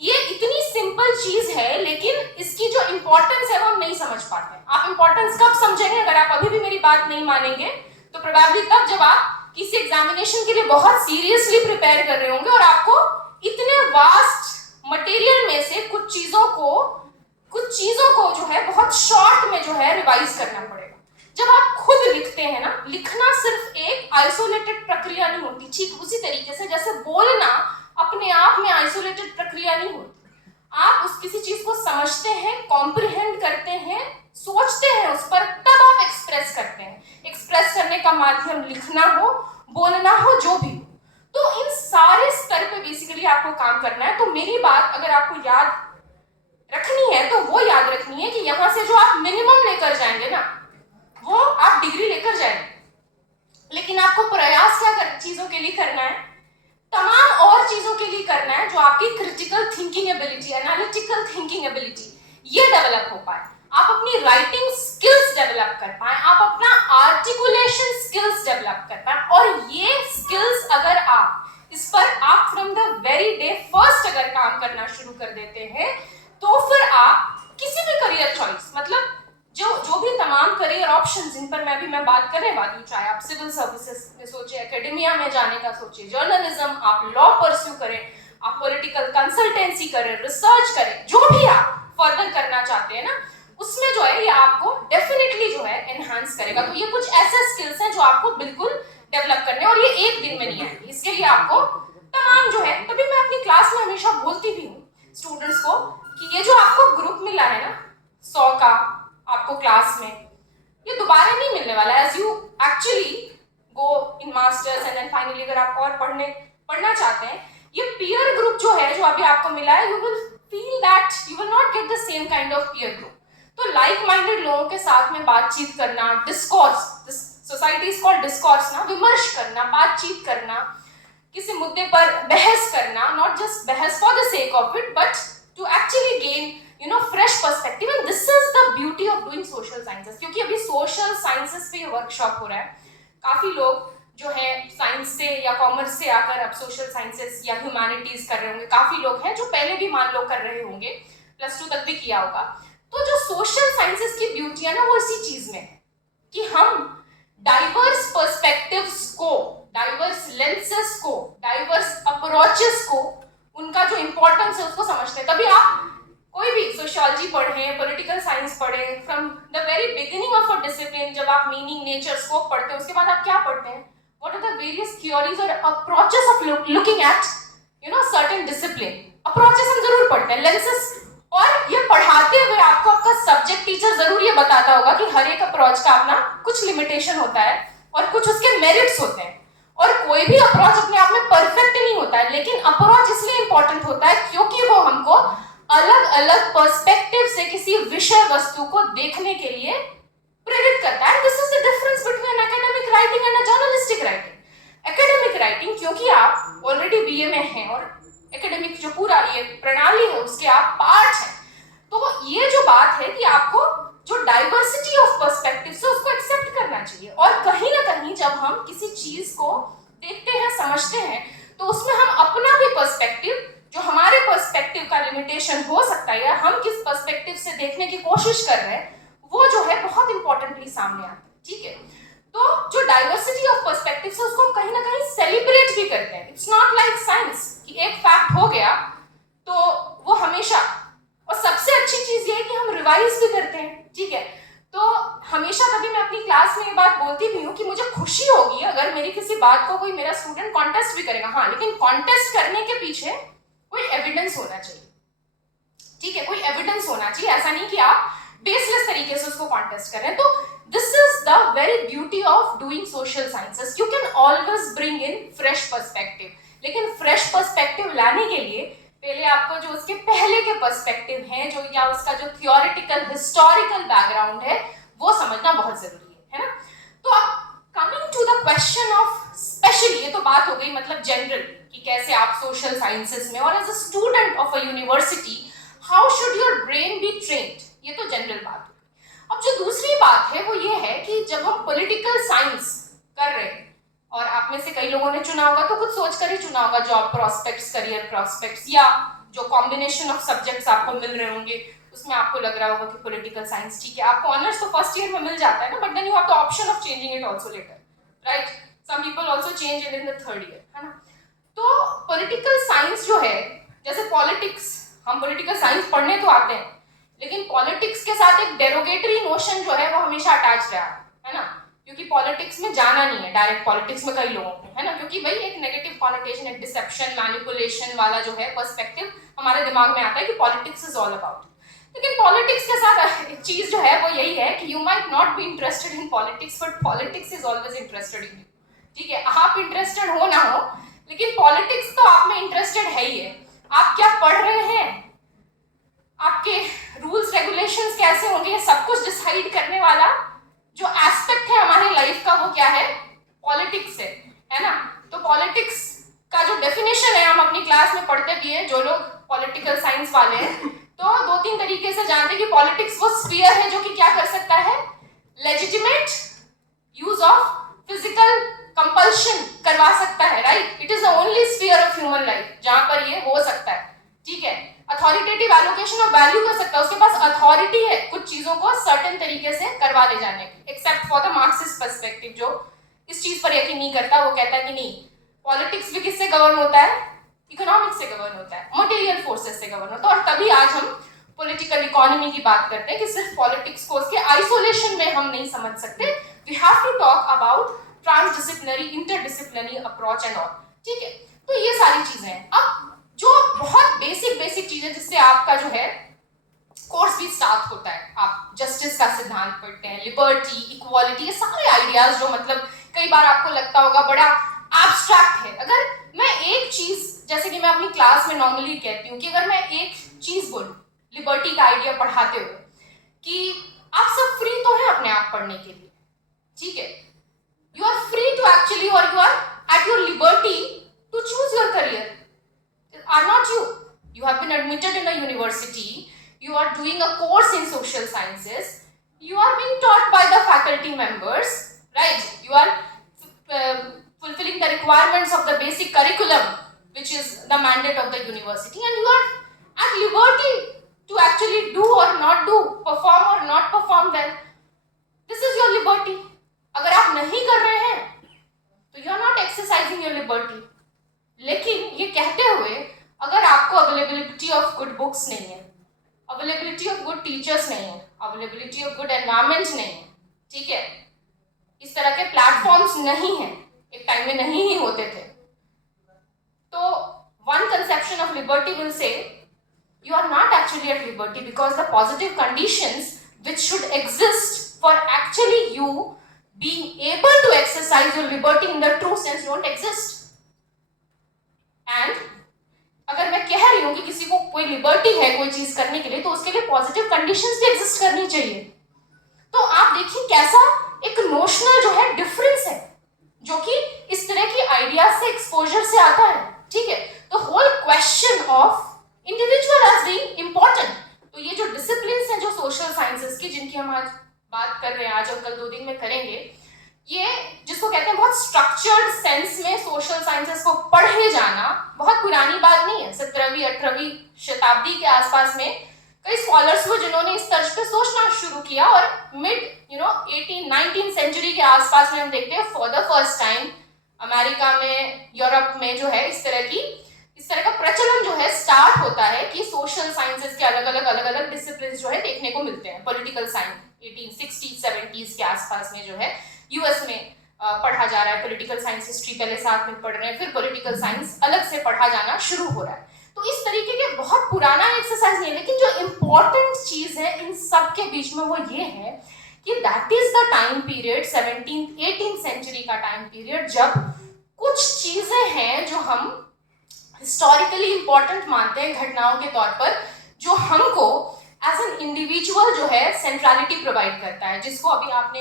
ये इतनी सिंपल चीज है लेकिन इसकी जो इंपॉर्टेंस है वो हम नहीं समझ पाते। आप इंपॉर्टेंस कब समझेंगे? अगर आप अभी भी मेरी बात नहीं मानेंगे तो प्रोबेबली तब जब आप किसी एग्जामिनेशन के लिए बहुत सीरियसली प्रिपेयर कर रहे होंगे और आपको इतने वास्ट मटेरियल में से कुछ चीजों को जो है बहुत शॉर्ट में जो है रिवाइज करना पड़ेगा। जब आप खुद लिखते हैं ना, लिखना सिर्फ एक आइसोलेटेड प्रक्रिया नहीं होती, ठीक उसी तरीके से जैसे बोलना अपने आप में आइसोलेटेड प्रक्रिया नहीं होती। आप उस किसी चीज को समझते हैं, कॉम्प्रिहेंड करते हैं, सोचते हैं उस पर, तब आप एक्सप्रेस करते हैं। एक्सप्रेस करने का माध्यम लिखना हो, बोलना हो, जो भी हो। तो इन सारे स्तर पे बेसिकली आपको काम करना है। तो मेरी बात अगर आपको याद रखनी है तो वो याद रखनी है कि यहां से जो आप मिनिमम लेकर जाएंगे ना वो आप डिग्री लेकर जाएंगे, लेकिन आपको प्रयास क्या चीजों के लिए करना है, तमाम और चीजों के लिए करना है जो आपकी critical thinking ability, analytical thinking ability ये डेवलप हो पाए, आप अपनी राइटिंग स्किल्स डेवलप कर पाए, आप अपना आर्टिकुलेशन स्किल्स डेवलप कर पाए। और ये स्किल्स अगर आप इस पर आप from the very day first अगर काम करना शुरू कर देते हैं तो फिर आप किसी भी करियर चॉइस, मतलब जो भी तमाम करियर ऑप्शंस जिन पर मैं बात करने वाली हूँ, चाहे आप सिविल सर्विसेज में सोचे, एकेडमिया में जाने का सोचे, जर्नलिज्म, आप लॉ परस्यू करें, आप पॉलिटिकल कंसल्टेंसी करें, रिसर्च करें, जो भी आप फर्दर करना चाहते हैं ना, उसमें जो है ये आपको डेफिनेटली जो है एनहांस करेगा। तो ये कुछ ऐसे स्किल्स हैं जो आपको बिल्कुल डेवलप करने और ये एक दिन में नहीं आएंगे। इसके लिए आपको तमाम जो है, तभी मैं अपनी क्लास में हमेशा बोलती भी हूँ स्टूडेंट्स को कि ये जो आपको ग्रुप मिला है ना 100 का आपको क्लास में, ये दोबारा नहीं मिलने वाला। As you actually go in masters and then finally अगर आप और पढ़ना चाहते हैं, ये पीयर ग्रुप जो है जो अभी आपको मिला है, you will feel that you will not get the same kind of peer group. तो लाइक माइंडेड लोगों के साथ में बातचीत करना, discourse, society is called discourse ना, विमर्श करना, बातचीत करना, किसी मुद्दे पर बहस करना, नॉट जस्ट बहस for the sake of it but to actually gain fresh perspective, and this is the beauty of doing social sciences। क्योंकि अभी social sciences पे वर्कशॉप हो रहा है, काफी लोग जो है साइंस से या कॉमर्स से आकर अब सोशल साइंसेस या ह्यूमैनिटीज कर रहे होंगे, काफी लोग हैं जो पहले भी मान लो कर रहे होंगे, +2 तक भी किया होगा। तो जो सोशल साइंसेस की ब्यूटी है ना वो इसी चीज में है कि हम डाइवर्स पर्सपेक्टिव्स को, डाइवर्स लेंसेस को, डाइवर्स अप्रोचेस को, उनका जो इंपॉर्टेंस है उसको समझते हैं। तभी आप कोई भी सोशियोलॉजी पढ़ें, पॉलिटिकल साइंस पढ़ें, from the very beginning of a discipline, जब आप मीनिंग, नेचर, स्कोप पढ़ते हैं, उसके बाद आप क्या पढ़ते हैं, what are the various theories और approaches of looking at certain discipline. Approaches हम जरूर पढ़ते हैं, लेंसेस, और ये पढ़ाते हुए आपको आपका सब्जेक्ट टीचर जरूर ये बताता होगा कि हर एक अप्रोच का अपना कुछ लिमिटेशन होता है और कुछ उसके मेरिट्स होते हैं, और कोई भी अप्रोच अपने आप में परफेक्ट नहीं होता है, लेकिन अप्रोच इसलिए इंपॉर्टेंट होता है क्योंकि वो हमको अलग अलग पर्सपेक्टिव से किसी विषय वस्तु को देखने के लिए प्रेरित करता है। This is the difference between academic writing and journalistic writing. Academic writing क्योंकि आप ऑलरेडी बीए में हैं और एकेडमिक जो पूरा ये प्रणाली है उसके आप पार्ट हैं, तो ये जो बात है कि आपको जो डाइवर्सिटी ऑफ पर्सपेक्टिव से उसको एक्सेप्ट करना चाहिए। और कहीं ना कहीं जब हम किसी चीज को देखते हैं, समझते हैं, तो उसमें हम अपना भी पर्सपेक्टिव, जो हमारे पर्सपेक्टिव का लिमिटेशन हो सकता है या हम किस पर्सपेक्टिव से देखने की कोशिश कर रहे हैं, वो जो है बहुत इंपॉर्टेंटली सामने आता है। ठीक है, तो जो डाइवर्सिटी ऑफ पर्सपेक्टिव है उसको हम कहीं ना कहीं सेलिब्रेट भी करते हैं। इट्स नॉट लाइक साइंस कि एक फैक्ट हो गया तो वो हमेशा, और सबसे अच्छी एडवाइस भी करते हैं, ठीक है। तो हमेशा कभी मैं अपनी क्लास में ये बात बोलती भी हूँ कि मुझे खुशी होगी अगर मेरी किसी बात को कोई मेरा स्टूडेंट कॉन्टेस्ट भी करेगा, हाँ, लेकिन कॉन्टेस्ट करने के पीछे कोई एविडेंस होना चाहिए, ठीक है, कोई एविडेंस होना चाहिए। ऐसा नहीं कि आप बेसलेस तरीके से उसको कॉन्टेस्ट कर रहे हैं। तो this is the very beauty of doing social sciences, you can always bring in fresh perspective, लेकिन फ्रेश पर्सपेक्टिव लाने के लिए पहले आपको जो उसके पहले के पर्सपेक्टिव हैं, जो या उसका जो थियोरेटिकल हिस्टोरिकल बैकग्राउंड है, वो समझना बहुत जरूरी है ना। तो अब coming to the question of special, ये तो बात हो गई मतलब जनरल कि कैसे आप सोशल साइंसेस में और as a student of a university how should your brain be trained, ये तो जनरल बात हो गई। अब जो दूसरी बात है वो ये है कि जब हम पॉलिटिकल साइंस कर रहे हैं, और आप में से कई लोगों ने चुना होगा तो कुछ सोचकर ही चुना होगा, जॉब प्रोस्पेक्ट्स, करियर प्रोस्पेक्ट्स, या जो कॉम्बिनेशन ऑफ सब्जेक्ट्स आपको मिल रहे होंगे उसमें आपको लग रहा होगा कि पॉलिटिकल साइंस ठीक है। आपको ऑनर्स तो फर्स्ट ईयर में मिल जाता है ना, but then you have the option of changing it also later, right. Some people also change it in the third year, है ना। तो पॉलिटिकल साइंस जो है, जैसे पॉलिटिक्स, हम पॉलिटिकल साइंस पढ़ने तो आते हैं, लेकिन पॉलिटिक्स के साथ एक डेरोगेटरी नोशन जो है वो हमेशा अटैच रहा है ना, क्योंकि पॉलिटिक्स में जाना नहीं है डायरेक्ट पॉलिटिक्स में कई लोगों को, है ना, क्योंकि भाई एक नेगेटिव कॉनोटेशन, एक डिसेप्शन, मैनिपुलेशन वाला जो है पर्सपेक्टिव हमारे दिमाग में आता है कि पॉलिटिक्स इज ऑल अबाउट। लेकिन पॉलिटिक्स के साथ एक चीज जो है वो यही है कि you might not be interested in politics, but politics is always interested in you, ठीक है। आप इंटरेस्टेड हो ना हो, लेकिन पॉलिटिक्स तो आप में इंटरेस्टेड है ही है। आप क्या पढ़ रहे हैं, आपके रूल्स रेगुलेशंस कैसे होंगे, ये सब कुछ डिसाइड करने वाला जो एस्पेक्ट है हमारे लाइफ का वो क्या है, पॉलिटिक्स है ना। तो पॉलिटिक्स का जो डेफिनेशन है हम अपनी क्लास में पढ़ते भी हैं, जो लोग पॉलिटिकल साइंस वाले हैं तो 2-3 तरीके से जानते हैं कि पॉलिटिक्स वो स्फीयर है जो कि क्या कर सकता है, legitimate use of physical compulsion करवा सकता है, right. It is the only sphere of human life जहां पर ये हो सकता है, ठीक है। अथॉरिटेटिव एलोकेशन ऑफ वैल्यू कर सकता है, उसके पास अथॉरिटी है कुछ चीजों को सर्टेन तरीके से करवा ले जाने की, except for the Marxist perspective जो इस चीज पर यकीन नहीं करता, वो कहता है कि नहीं, पॉलिटिक्स भी किससे गवर्न होता है, इकोनॉमिक्स से गवर्न होता है, मटेरियल फोर्सेस से गवर्न होता है। और तभी आज हम पॉलिटिकल इकोनॉमी की बात करते हैं कि सिर्फ पॉलिटिक्स को उसके आइसोलेशन में हम नहीं समझ सकते, we have to talk about transdisciplinary, interdisciplinary approach and all, ठीक है। तो ये सारी चीजें हैं। अब जो बहुत बेसिक चीजें जिससे आपका जो है कोर्स भी स्टार्ट होता है, आप जस्टिस का सिद्धांत पढ़ते हैं, लिबर्टी, इक्वालिटी, ये सारे आइडियाज जो मतलब कई बार आपको लगता होगा बड़ा एब्स्ट्रैक्ट है। अगर मैं एक चीज, जैसे कि मैं अपनी क्लास में नॉर्मली कहती हूँ कि अगर मैं एक चीज बोलूं लिबर्टी का आइडिया पढ़ाते हुए कि आप सब फ्री तो हैं अपने आप पढ़ने के लिए, ठीक है, you are free to actually, or you are at your liberty to choose your career, are not you. You have been admitted in a university, you are doing a course in social sciences, you are being taught by the faculty members, right. You are fulfilling the requirements of the basic curriculum which is the mandate of the university, and you are at liberty to actually do or not do, perform or not perform well. This is your liberty. अगर आप नहीं कर रहे हैं तो you are not exercising your liberty. लेकिन ये कहते हुए अगर आपको अवेलेबिलिटी ऑफ गुड बुक्स नहीं है, अवेलेबिलिटी ऑफ गुड टीचर्स नहीं है, अवेलेबिलिटी ऑफ गुड एनवायरमेंट नहीं है, ठीक है, इस तरह के प्लेटफॉर्म्स नहीं है, एक टाइम में नहीं ही होते थे, तो one conception of liberty will say you are not actually at liberty because the positive conditions which should exist for actually you being able to exercise your liberty in the true sense don't exist. And अगर मैं कह रही हूँ कि किसी को कोई liberty है कोई चीज करने के लिए, तो उसके लिए पॉजिटिव कंडीशंस भी एग्जिस्ट करनी चाहिए। तो आप देखिए कैसा एक नोशनल जो है डिफरेंस है, जो कि इस तरह की आइडियाज से, एक्सपोजर से आता है, ठीक है। तो whole question of individual as being important. तो ये जो डिसिप्लिन्स हैं जो सोशल साइंसेस की, जिनकी हम आज बात कर रहे हैं, आज और कल 2 दिन में करेंगे, ये जिसको कहते हैं बहुत स्ट्रक्चर्ड सेंस में सोशल साइंसेस को पढ़े जाना बहुत पुरानी बात नहीं है। 17वीं 18वीं शताब्दी के आसपास में कई स्कॉलर्स हुए जिन्होंने इस तर्ज पे सोचना शुरू किया, और मिड 18-19 सेंचुरी के आसपास में हम देखते हैं for the first time America में, यूरोप में जो है इस तरह का प्रचलन जो है स्टार्ट होता है कि सोशल साइंसेस के अलग अलग डिसिप्लिन जो है देखने को मिलते हैं। पॉलिटिकल साइंस 1860-70s के आसपास में जो है यूएस में पढ़ा जा रहा है। पॉलिटिकल साइंस हिस्ट्री पहले साथ में पढ़ रहे हैं, फिर पॉलिटिकल साइंस अलग से पढ़ा जाना शुरू हो रहा है। तो इस तरीके के बहुत पुराना एक्सरसाइज नहीं है, लेकिन जो इम्पोर्टेंट चीज है इन सब के बीच में वो ये है कि that is the time period 17th-18th century का टाइम पीरियड जब कुछ चीजें हैं जो हम हिस्टोरिकली इंपॉर्टेंट मानते हैं घटनाओं के तौर पर, जो हमको एज एन इंडिविजुअल जो है सेंट्रलिटी प्रोवाइड करता है, जिसको अभी आपने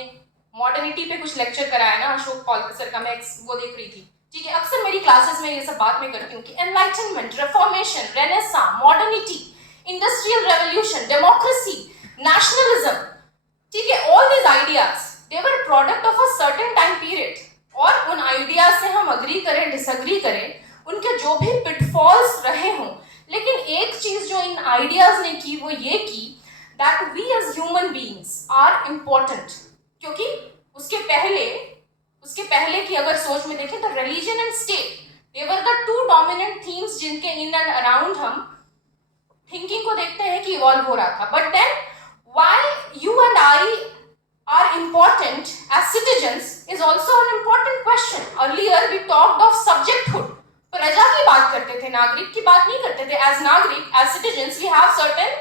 मॉडर्निटी पे कुछ लेक्चर कराया ना अशोक पॉल सर का, मैं वो देख रही थी, ठीक है। अक्सर मेरी क्लासेस में ये सब बात मैं करती हूँ कि enlightenment, reformation, renaissance, modernity, industrial revolution, democracy, nationalism, ठीक है, all these ideas they were product of a certain time period. और उन आइडियाज से हम अग्री करें डिसअग्री करें, उनके जो भी पिटफॉल्स रहे हों, लेकिन एक चीज जो इन आइडियाज ने की वो ये की that we as human beings are important. क्योंकि उसके पहले की अगर सोच में देखें तो religion and state they were the two dominant themes जिनके इन एंड अराउंड हम थिंकिंग को देखते हैं कि इवॉल्व हो रहा था। But then why you and I are important as citizens is also an important question. Earlier we talked of subjecthood. प्रजा की बात करते थे, नागरिक की बात नहीं करते थे। As नागरिक, as citizens, we have certain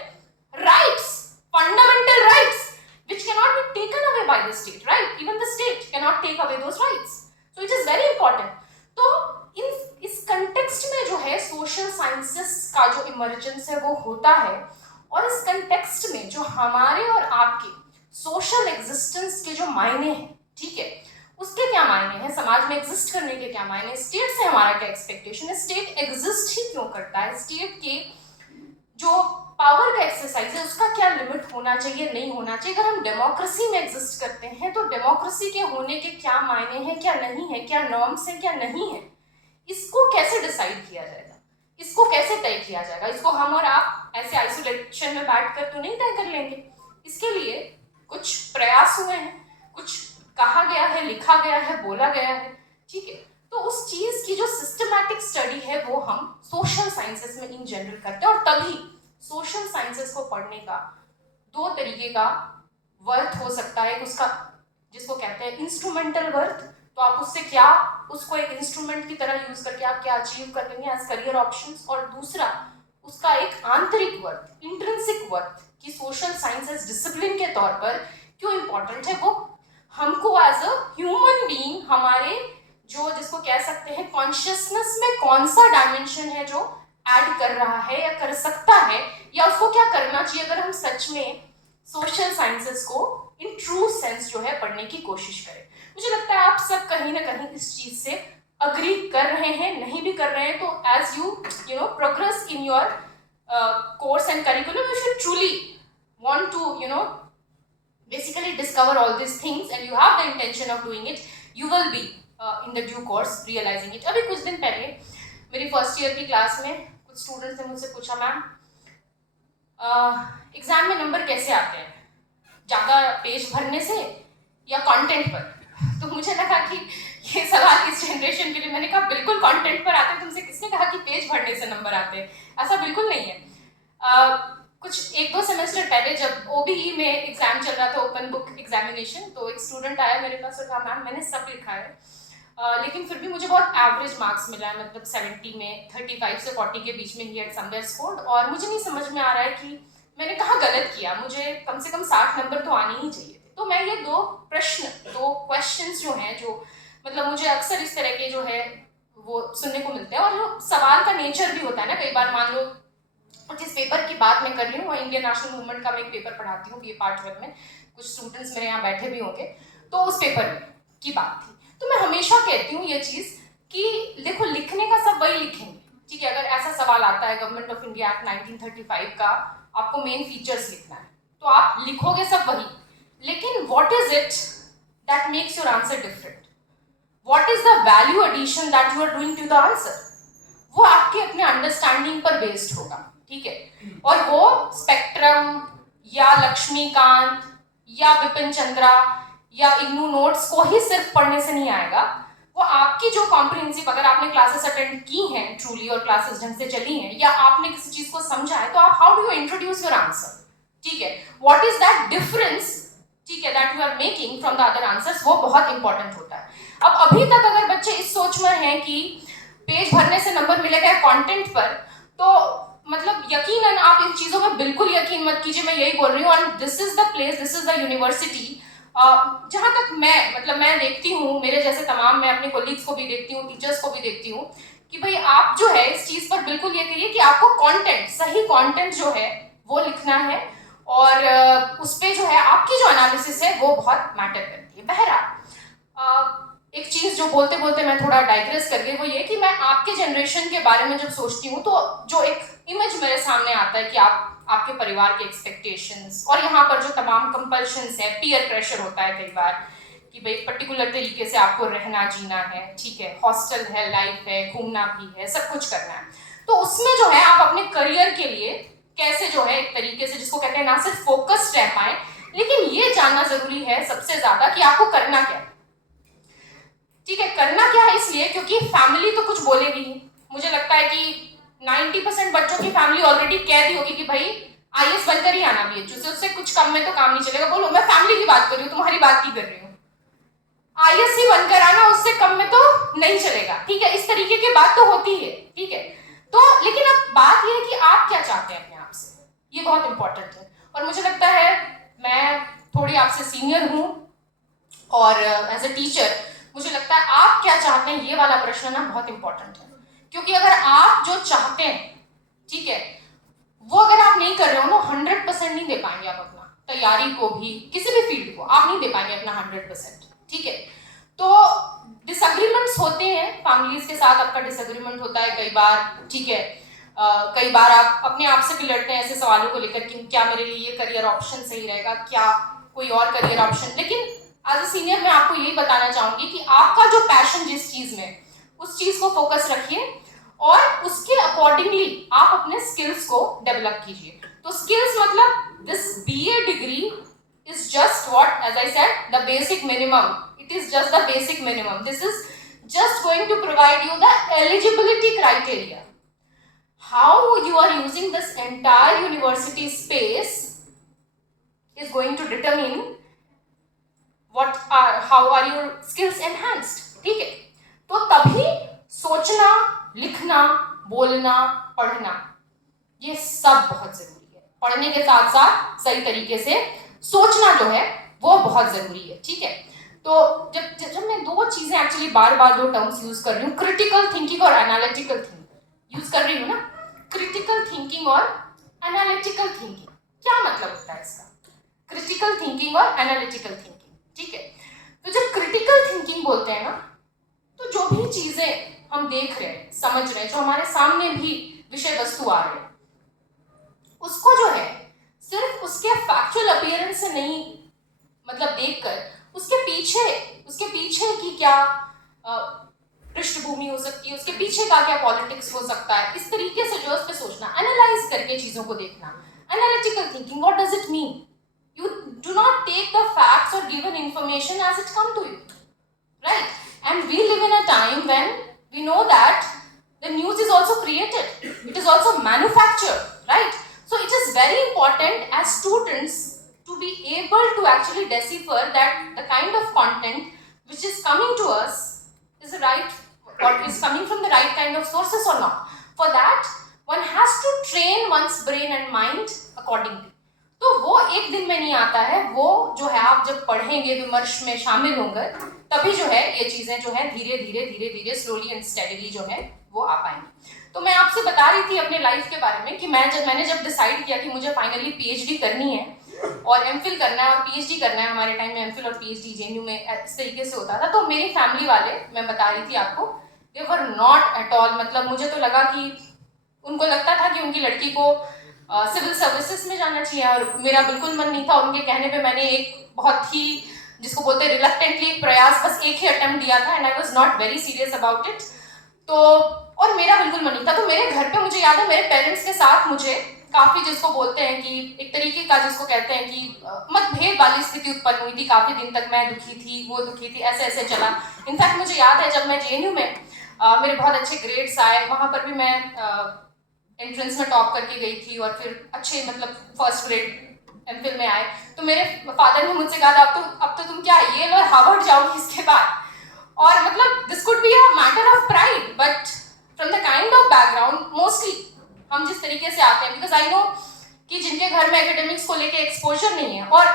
rights, fundamental rights, which cannot be taken away by the state, right? Even the state cannot take away those rights. So it is very important. तो इस context में जो है social sciences का जो emergence है वो होता है, और इस context में जो हमारे और आपके सोशल एग्जिस्टेंस के जो मायने हैं, ठीक है, उसके क्या मायने हैं, समाज में एग्जिस्ट करने के क्या मायने, स्टेट से हमारा क्या एक्सपेक्टेशन है, स्टेट एग्जिस्ट ही क्यों करता है, स्टेट के जो पावर का एक्सरसाइज है उसका क्या लिमिट होना चाहिए, नहीं होना चाहिए। अगर हम डेमोक्रेसी में एग्जिस्ट करते हैं तो डेमोक्रेसी के होने के क्या मायने हैं, क्या नहीं है, क्या नॉर्म्स हैं, क्या नहीं है, इसको कैसे डिसाइड किया जाएगा, इसको कैसे तय किया जाएगा। इसको हम और आप ऐसे आइसोलेशन में बैठ कर तो नहीं तय कर लेंगे। इसके लिए कुछ प्रयास हुए हैं, कुछ कहा गया है, लिखा गया है, बोला गया है, ठीक है। तो उस चीज की जो सिस्टमैटिक स्टडी है वो हम सोशल साइंसेस में इन जनरल करते हैं। और तभी सोशल साइंसेस को पढ़ने का दो तरीके का वर्थ हो सकता है। उसका जिसको कहते हैं इंस्ट्रूमेंटल वर्थ, तो आप उससे क्या, उसको एक इंस्ट्रूमेंट की तरह यूज करके आप क्या अचीव कर लेंगे एज करियर ऑप्शंस, और दूसरा उसका एक आंतरिक वर्थ, इंट्रिंसिक वर्थ, कि सोशल साइंसेस डिसिप्लिन के तौर पर क्यों इंपॉर्टेंट है, वो हमको एज अ ह्यूमन बीइंग हमारे जो जिसको कह सकते हैं कॉन्शियसनेस में कौन सा डायमेंशन है जो ऐड कर रहा है या कर सकता है, या उसको क्या करना चाहिए अगर हम सच में सोशल साइंसेस को इन ट्रू सेंस जो है पढ़ने की कोशिश करें। मुझे लगता है आप सब कहीं ना कहीं इस चीज से अग्री कर रहे हैं, नहीं भी कर रहे हैं तो as you know progress in your course and curriculum, you should truly want to basically discover all these things, and you have the intention of doing it, you will be in the due course realizing it. अभी कुछ दिन पहले मेरी first year की class में कुछ students ने मुझसे पूछा, मैम एग्जाम में नंबर कैसे आते हैं, ज़्यादा पेज भरने से या कंटेंट पर? तो मुझे लगा कि ये सवाल इस जनरेशन के लिए, मैंने कहा बिल्कुल कंटेंट पर आते हैं। तुमसे किसने कहा कि पेज भरने से नंबर आते हैं? ऐसा बिल्कुल नहीं है। कुछ 1-2 सेमेस्टर पहले जब OBE में एग्जाम चल रहा था, ओपन बुक एग्जामिनेशन, तो एक स्टूडेंट आया मेरे पास और कहा, मैम मैंने सब लिखा है लेकिन फिर भी मुझे बहुत एवरेज मार्क्स मिला है, मतलब 70 में 35 से 40 के बीच में ही हैड समवेयर स्कोर्ड, और मुझे नहीं समझ में आ रहा है कि मैंने कहाँ गलत किया, मुझे कम से कम 60 नंबर तो आने ही चाहिए थे। तो मैं ये दो क्वेश्चंस जो हैं, जो मतलब मुझे अक्सर इस तरह के जो है वो सुनने को मिलते हैं, और जो सवाल का नेचर भी होता है ना, कई बार मान लो जिस पेपर की बात मैं कर रही हूँ, इंडियन नेशनल मूवमेंट का मैं एक पेपर पढ़ाती हूँ BA पार्ट 1 में, कुछ स्टूडेंट्स मेरे यहाँ बैठे भी होंगे, तो उस पेपर की बात थी। तो मैं हमेशा कहती हूँ ये चीज़ कि देखो, लिखने का सब वही लिखेंगे, ठीक है। अगर ऐसा सवाल आता है गवर्नमेंट ऑफ इंडिया एक्ट 1935 का, आपको मेन फीचर्स लिखना है, तो आप लिखोगे सब वही, लेकिन what is it that makes your answer different, what is the value addition that you are doing to the answer, वो आपके अपने अंडरस्टैंडिंग पर बेस्ड होगा, ठीक है। और वो स्पेक्ट्रम या लक्ष्मीकांत या विपिन चंद्रा या इग्नू नोट्स को ही सिर्फ पढ़ने से नहीं आएगा, वो आपकी जो कॉम्प्रिहेंसिव, अगर आपने क्लासेस अटेंड की हैं ट्रूली और क्लासेस ढंग से चली हैं, या आपने किसी चीज को समझा है, तो आप how do you introduce your answer, ठीक है, व्हाट इज दैट डिफरेंस, ठीक है, that you are making from the other answers, वो बहुत इंपॉर्टेंट होता है। अब अभी तक अगर बच्चे इस सोच में हैं कि पेज भरने से नंबर मिलेगा कंटेंट पर, तो मतलब यकीनन आप इन चीजों में बिल्कुल यकीन मत कीजिए, मैं यही बोल रही हूँ। And this is the place, this is the university, जहां तक मैं देखती हूँ, मेरे जैसे तमाम, मैं अपने कोलीग्स को भी देखती हूँ, टीचर्स को भी देखती हूँ, कि भाई आप जो है इस चीज पर बिल्कुल ये करिए कि आपको कंटेंट, सही कंटेंट जो है वो लिखना है, और उस पे जो है आपकी जो एनालिसिस है वो बहुत मैटर करती है। बहरहाल एक चीज जो बोलते बोलते मैं थोड़ा डाइग्रेस कर गई, वो ये कि मैं आपके जनरेशन के बारे में जब सोचती हूँ, तो जो एक इमेज मेरे सामने आता है कि आपके परिवार के एक्सपेक्टेशंस, और यहाँ पर जो तमाम कंपल्शंस है, पीयर प्रेशर होता है कई बार कि भाई पर्टिकुलर तरीके से आपको रहना जीना है, ठीक है, हॉस्टल है, लाइफ है, घूमना भी है, सब कुछ करना है। तो उसमें जो है आप अपने करियर के लिए कैसे जो है एक तरीके से, जिसको कहते हैं, ना सिर्फ फोकस्ड रह पाए, लेकिन ये जानना जरूरी है सबसे ज्यादा कि आपको करना क्या है, ठीक है। करना क्या है इसलिए क्योंकि फैमिली तो कुछ बोलेगी। मुझे लगता है कि 90% बच्चों की फैमिली ऑलरेडी कह दी होगी कि भाई आईएएस बनकर ही आना बीएचयू से, उससे कुछ कम में तो काम नहीं चलेगा। बोलो, मैं फैमिली की बात कर रही हूँ, तुम्हारी बात नहीं कर रही हूँ। आईएएस ही बनकर आना, उससे कम में तो नहीं चलेगा, ठीक है, इस तरीके की बात तो होती है, ठीक है। तो लेकिन अब बात यह है कि आप क्या चाहते हैं अपने आप से, ये बहुत इंपॉर्टेंट है। और मुझे लगता है मैं थोड़ी आपसे सीनियर हूँ, और एज ए टीचर मुझे लगता है आप क्या चाहते हैं, ये वाला प्रश्न ना बहुत इंपॉर्टेंट है। क्योंकि अगर आप जो चाहते हैं, ठीक है, वो अगर आप नहीं कर रहे हो ना, 100% नहीं दे पाएंगे आप अपना, तैयारी को भी, किसी भी फील्ड को आप नहीं दे पाएंगे अपना 100%, ठीक है। तो डिसएग्रीमेंट्स होते हैं, फैमिलीज के साथ आपका डिसएग्रीमेंट होता है कई बार, ठीक है। कई बार आप अपने आप से भी लड़ते हैं ऐसे सवालों को लेकर कि क्या मेरे लिए ये करियर ऑप्शन सही रहेगा, क्या कोई और करियर ऑप्शन। लेकिन एज अ सीनियर मैं आपको यही बताना चाहूंगी कि आपका जो पैशन जिस चीज में, उस चीज को फोकस रखिए, और उसके अकॉर्डिंगली आप अपने स्किल्स को डेवलप कीजिए। तो स्किल्स मतलब this BA degree is just what, as I said, the basic minimum. It is just the basic minimum. This is just going to provide you the eligibility criteria. How you are using this entire university space is going to determine how are your skills enhanced. ठीक है, तो तभी सोचना, लिखना, बोलना, पढ़ना, ये सब बहुत जरूरी है। पढ़ने के साथ साथ सही तरीके से सोचना जो है वो बहुत जरूरी है, ठीक है। तो जब मैं दो चीजें एक्चुअली बार बार दो टर्म्स यूज कर रही हूँ, क्रिटिकल थिंकिंग और एनालिटिकल थिंकिंग यूज कर रही हूँ ना, क्रिटिकल थिंकिंग और एनालिटिकल थिंकिंग, क्या मतलब होता है इसका, क्रिटिकल थिंकिंग और एनालिटिकल थिंकिंग, ठीक है। तो जब क्रिटिकल थिंकिंग बोलते हैं ना, तो जो भी चीजें हम देख रहे हैं, समझ रहे हैं, जो हमारे सामने भी विषय वस्तु आ रहे हैं, उसको जो है सिर्फ उसके फैक्चुअल अपीयरेंस से नहीं, मतलब देखकर उसके पीछे की क्या पृष्ठभूमि हो सकती है, उसके पीछे का क्या पॉलिटिक्स हो सकता है, इस तरीके से जो है उस पर सोचना, एनालाइज करके चीजों को देखना। Analytical thinking, what does it mean? You do not take the facts or given information as it come to you, right? And we live in a time when we know that the news is also created, it is also manufactured, right? So it is very important as students to be able to actually decipher that the kind of content which is coming to us is right, or is coming from the right kind of sources or not. For that one has to train one's brain and mind accordingly. तो वो एक दिन में नहीं आता है, वो जो है आप जब पढ़ेंगे, विमर्श में शामिल होंगे, तभी जो है ये चीजें जो है धीरे धीरे स्लोली एंड स्टेडीली जो है वो आ पाएंगी। तो मैं आपसे बता रही थी अपने लाइफ के बारे में कि मैंने जब डिसाइड किया कि मुझे फाइनली पीएचडी करनी है और एमफिल करना है और पीएचडी करना है, हमारे टाइम में एमफिल और पीएचडी जेएनयू में इस तरीके से होता था, तो मेरी फैमिली वाले, मैं बता रही थी आपको, दे वर नॉट एट ऑल, मतलब मुझे तो लगा कि उनको लगता था कि उनकी लड़की को सिविल सर्विसेज में जाना चाहिए, और मेरा बिल्कुल मन नहीं था। और उनके कहने पे मैंने एक बहुत ही, जिसको बोलते हैं रिलक्टेंटली, प्रयास, बस एक ही अटेम्प्ट दिया था, and I was not very serious about it. तो और मेरा बिल्कुल मन नहीं था। तो मेरे घर पे मुझे याद है मेरे पेरेंट्स के साथ मुझे काफी जिसको बोलते हैं कि एक तरीके का जिसको कहते हैं कि मतभेद वाली स्थिति उत्पन्न हुई थी। काफी दिन तक मैं दुखी थी, वो दुखी थी, ऐसे ऐसे चला। इनफैक्ट मुझे याद है जब मैं जेएनयू में मेरे बहुत अच्छे ग्रेड्स आए, वहां पर भी मैं एंट्रेंस में टॉप करके गई थी और फिर अच्छे मतलब फर्स्ट ग्रेड एमफिल में आए, तो मेरे फादर ने मुझसे कहा था अब तो तुम क्या येल और हार्वर्ड जाओगी इसके बाद। और मतलब this could be a matter of pride, but from the kind of background mostly हम जिस तरीके से आते हैं, बिकॉज आई नो कि जिनके घर में एकेडमिक्स को लेके एक्सपोजर नहीं है, और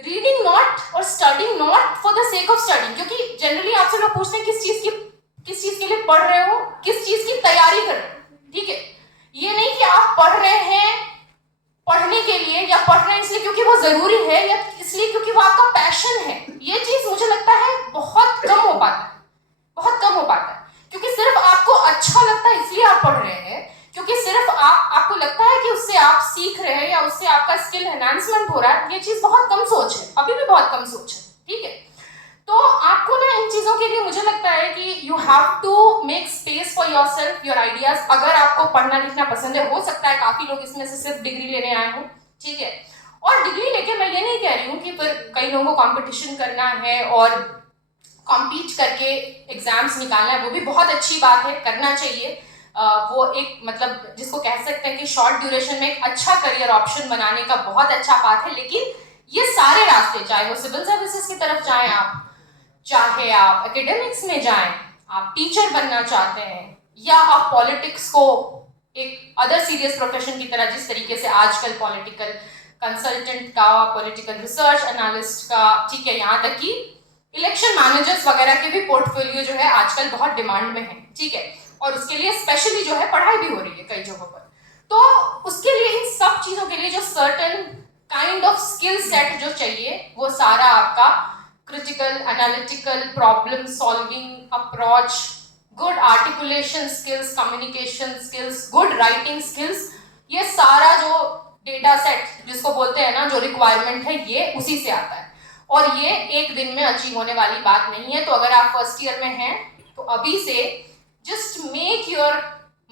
रीडिंग नॉट और studying not for the sake of studying, क्योंकि जनरली आपसे लोग पूछते हैं किस चीज के लिए पढ़ रहे हो, किस चीज की तैयारी कर रहे हो, ठीक है। ये नहीं कि आप पढ़ रहे हैं पढ़ने के लिए, या पढ़ रहे हैं इसलिए क्योंकि वो जरूरी है, या इसलिए क्योंकि वो आपका पैशन है। ये चीज मुझे लगता है बहुत कम हो पाता है, बहुत कम हो पाता है, क्योंकि सिर्फ आपको अच्छा लगता है इसलिए आप पढ़ रहे हैं, क्योंकि सिर्फ आपको लगता है कि उससे आप सीख रहे हैं या उससे आपका स्किल एनहांसमेंट हो रहा है। ये चीज बहुत कम सोच है, अभी भी बहुत कम सोच है, ठीक है। तो आपको ना इन चीजों के लिए मुझे लगता है कि you have to make space for yourself, your ideas. अगर आपको पढ़ना लिखना पसंद है, हो सकता है काफी लोग इसमें से सिर्फ डिग्री लेने आए हों, ठीक है। और डिग्री लेके मैं ये नहीं कह रही हूँ कि फिर कई लोगों को कंपटीशन करना है और कॉम्पीट करके एग्जाम्स निकालना है, वो भी बहुत अच्छी बात है, करना चाहिए। वो एक मतलब जिसको कह सकते हैं कि शॉर्ट ड्यूरेशन में एक अच्छा करियर ऑप्शन बनाने का बहुत अच्छा पाथ है। लेकिन ये सारे रास्ते, चाहे वो सिविल सर्विसेज की तरफ जाएं आप, चाहे आप एकेडमिक्स में जाएं, आप टीचर बनना चाहते हैं, या आप पॉलिटिक्स को एक अदर सीरियस प्रोफेशन की तरह, जिस तरीके से आजकल पॉलिटिकल कंसल्टेंट का, पॉलिटिकल रिसर्च एनालिस्ट का, ठीक है, यहाँ तक कि इलेक्शन मैनेजर्स वगैरह के भी पोर्टफोलियो जो है आजकल बहुत डिमांड में है, ठीक है। और उसके लिए स्पेशली जो है पढ़ाई भी हो रही है कई जगहों पर। तो उसके लिए इन सब चीजों के लिए जो certain kind of skill set जो चाहिए, वो सारा आपका critical analytical problem solving approach, good articulation skills, communication skills, good writing skills, ये सारा जो डेटा सेट जिसको बोलते हैं ना, जो रिक्वायरमेंट है, ये उसी से आता है। और ये एक दिन में अचीव होने वाली बात नहीं है। तो अगर आप फर्स्ट ईयर में हैं तो अभी से just make your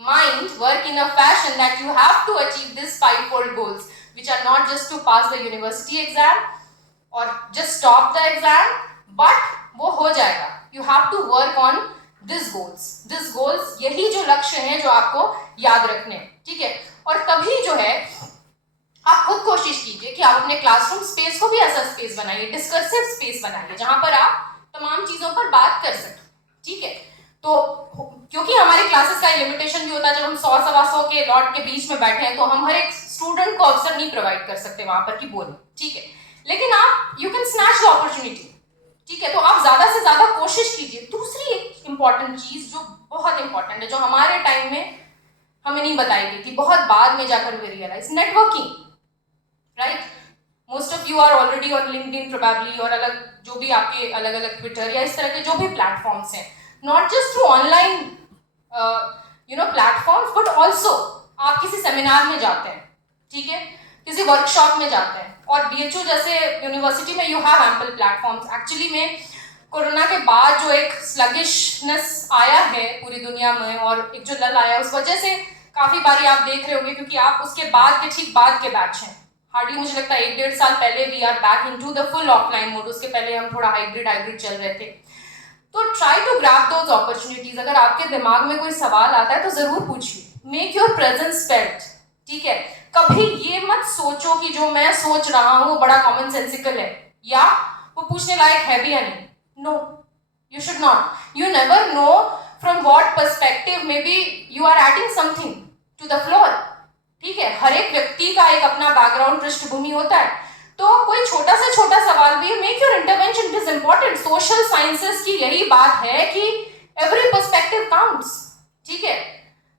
mind work in a fashion that you have to achieve these 5-fold goals, which are not just to pass the university exam or just stop the exam, but वो हो जाएगा। You have to work on these goals, यही जो लक्ष्य हैं जो आपको याद रखने, ठीक है। और तभी जो है आप खुद कोशिश कीजिए कि आप अपने क्लासरूम स्पेस को भी ऐसा स्पेस बनाइए, डिस्कर्सिव स्पेस बनाइए, जहां पर आप तमाम चीजों पर बात कर सकें, ठीक है। तो क्योंकि हमारी क्लासेस का लिमिटेशन भी होता है, जब हम 100-125 के लॉट के बीच में बैठे हैं तो हम हर एक स्टूडेंट को अवसर नहीं प्रोवाइड कर सकते वहां पर कि बोले, ठीक है। लेकिन आप you can snatch the opportunity, ठीक है। तो आप ज्यादा से ज्यादा कोशिश कीजिए। दूसरी एक इंपॉर्टेंट चीज जो बहुत इंपॉर्टेंट है, जो हमारे टाइम में हमें नहीं बताई गई थी, बहुत बाद में जाकर वे realise, networking, right. Most of you are already on LinkedIn probably, और अलग जो भी आपके अलग अलग ट्विटर या इस तरह के जो भी प्लेटफॉर्म्स हैं, not just through online platforms, but also आप किसी सेमिनार में जाते हैं, ठीक है, किसी वर्कशॉप में जाते हैं, और बीएचयू जैसे यूनिवर्सिटी में you have ample platforms. Actually में कोरोना के बाद जो एक स्लगिशनेस आया है पूरी दुनिया में, और एक जो लल आया, उस वजह से काफी बारी आप देख रहे होंगे, क्योंकि आप उसके बाद के ठीक बाद के बैच हैं। हार्डली मुझे लगता है 1-1.5 साल पहले we are back into the full offline mode, उसके पहले हम थोड़ा हाइब्रिड चल रहे थे। तो try to grab those opportunities. अगर आपके दिमाग में कोई सवाल आता है तो जरूर पूछिए, मेक योर प्रेजेंस फेल्ट, ठीक है। कभी ये मत सोचो कि जो मैं सोच रहा हूँ वो बड़ा कॉमन सेंसिकल है या वो पूछने लायक है भी या नहीं। No, you should not, you never know from what perspective may be you are adding something to the floor, ठीक है। हर एक व्यक्ति का एक अपना बैकग्राउंड, पृष्ठभूमि होता है। तो कोई छोटा से छोटा सवाल भी, make your intervention, it is important. Social sciences की यही बात है कि एवरी पर्सपेक्टिव काउंट्स, ठीक है।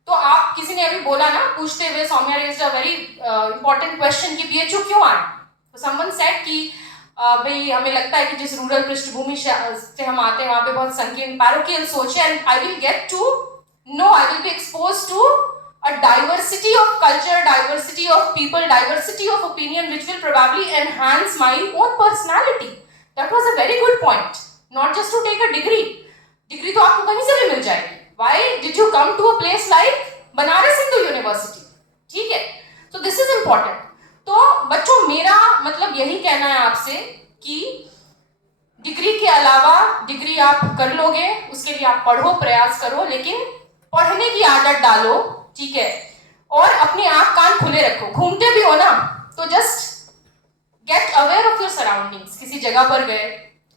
तो आप, किसी ने अभी बोला ना, पूछते हुए Soumya raised a very important question कि बीएचयू क्यों आए। तो समवन सेड कि भाई हमें लगता है कि जिस रूरल पृष्ठभूमि से हम आते हैं वहां पे बहुत संकीर्ण पैरोकियल सोच है, and I will get to know, I will be expose to a diversity of culture, diversity of people, diversity of opinion, which will probably enhance my own personality. That was a very good point. Not just to take a degree. Degree तो आपको कहीं से भी मिल जाएगी. Why did you come to a place like Banaras Hindu University? ठीक है. Important. तो बच्चों मेरा मतलब यही कहना है आपसे कि डिग्री के अलावा, डिग्री आप कर लोगे, उसके लिए आप पढ़ो, प्रयास करो, लेकिन पढ़ने की आदत डालो, ठीक है, और अपने आँख कान खुले रखो। घूमते भी हो ना तो just get aware of your surroundings. किसी जगह पर गए,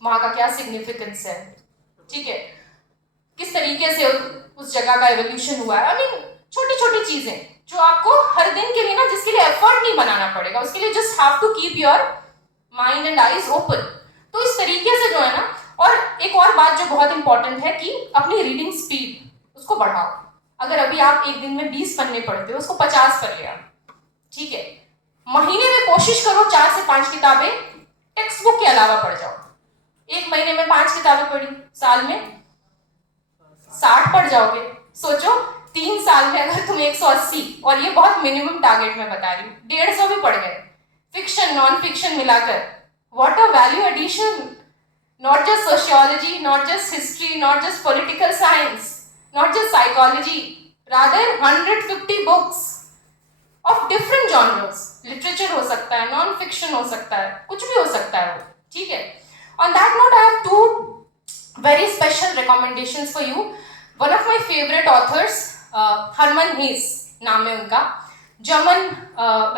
वहां का क्या सिग्निफिकेंस है, ठीक है, किस तरीके से उस जगह का एवोल्यूशन हुआ है। आई मीन छोटी छोटी चीजें जो आपको हर दिन के लिए ना, जिसके लिए एफर्ट नहीं बनाना पड़ेगा, उसके लिए just have to keep your mind and eyes open. तो इस तरीके से जो है ना, और एक और बात जो बहुत इंपॉर्टेंट है कि अपनी रीडिंग स्पीड उसको बढ़ाओ। अगर अभी आप एक दिन में 20 पन्ने पढ़ते हो, उसको 50 कर लिया, ठीक है। महीने में कोशिश करो 4 से 5 किताबें टेक्स्ट बुक के अलावा पढ़ जाओ। एक महीने में 5 किताबें पढ़ी, साल में 60 पढ़ जाओगे। सोचो 3 साल में अगर तुम 180, और ये बहुत मिनिमम टारगेट मैं बता रही हूँ, 150 भी पढ़ गए, फिक्शन नॉन फिक्शन मिलाकर, what a value addition. Not just sociology, not just history, not just political science, not just psychology, rather 150 books of different genres. Literature हो सकता है, नॉन फिक्शन हो सकता है, कुछ भी हो सकता है वो, ठीक है। On that note I have 2 very special recommendations for you. One of my favorite authors, Hermann Hesse नाम है उनका, जर्मन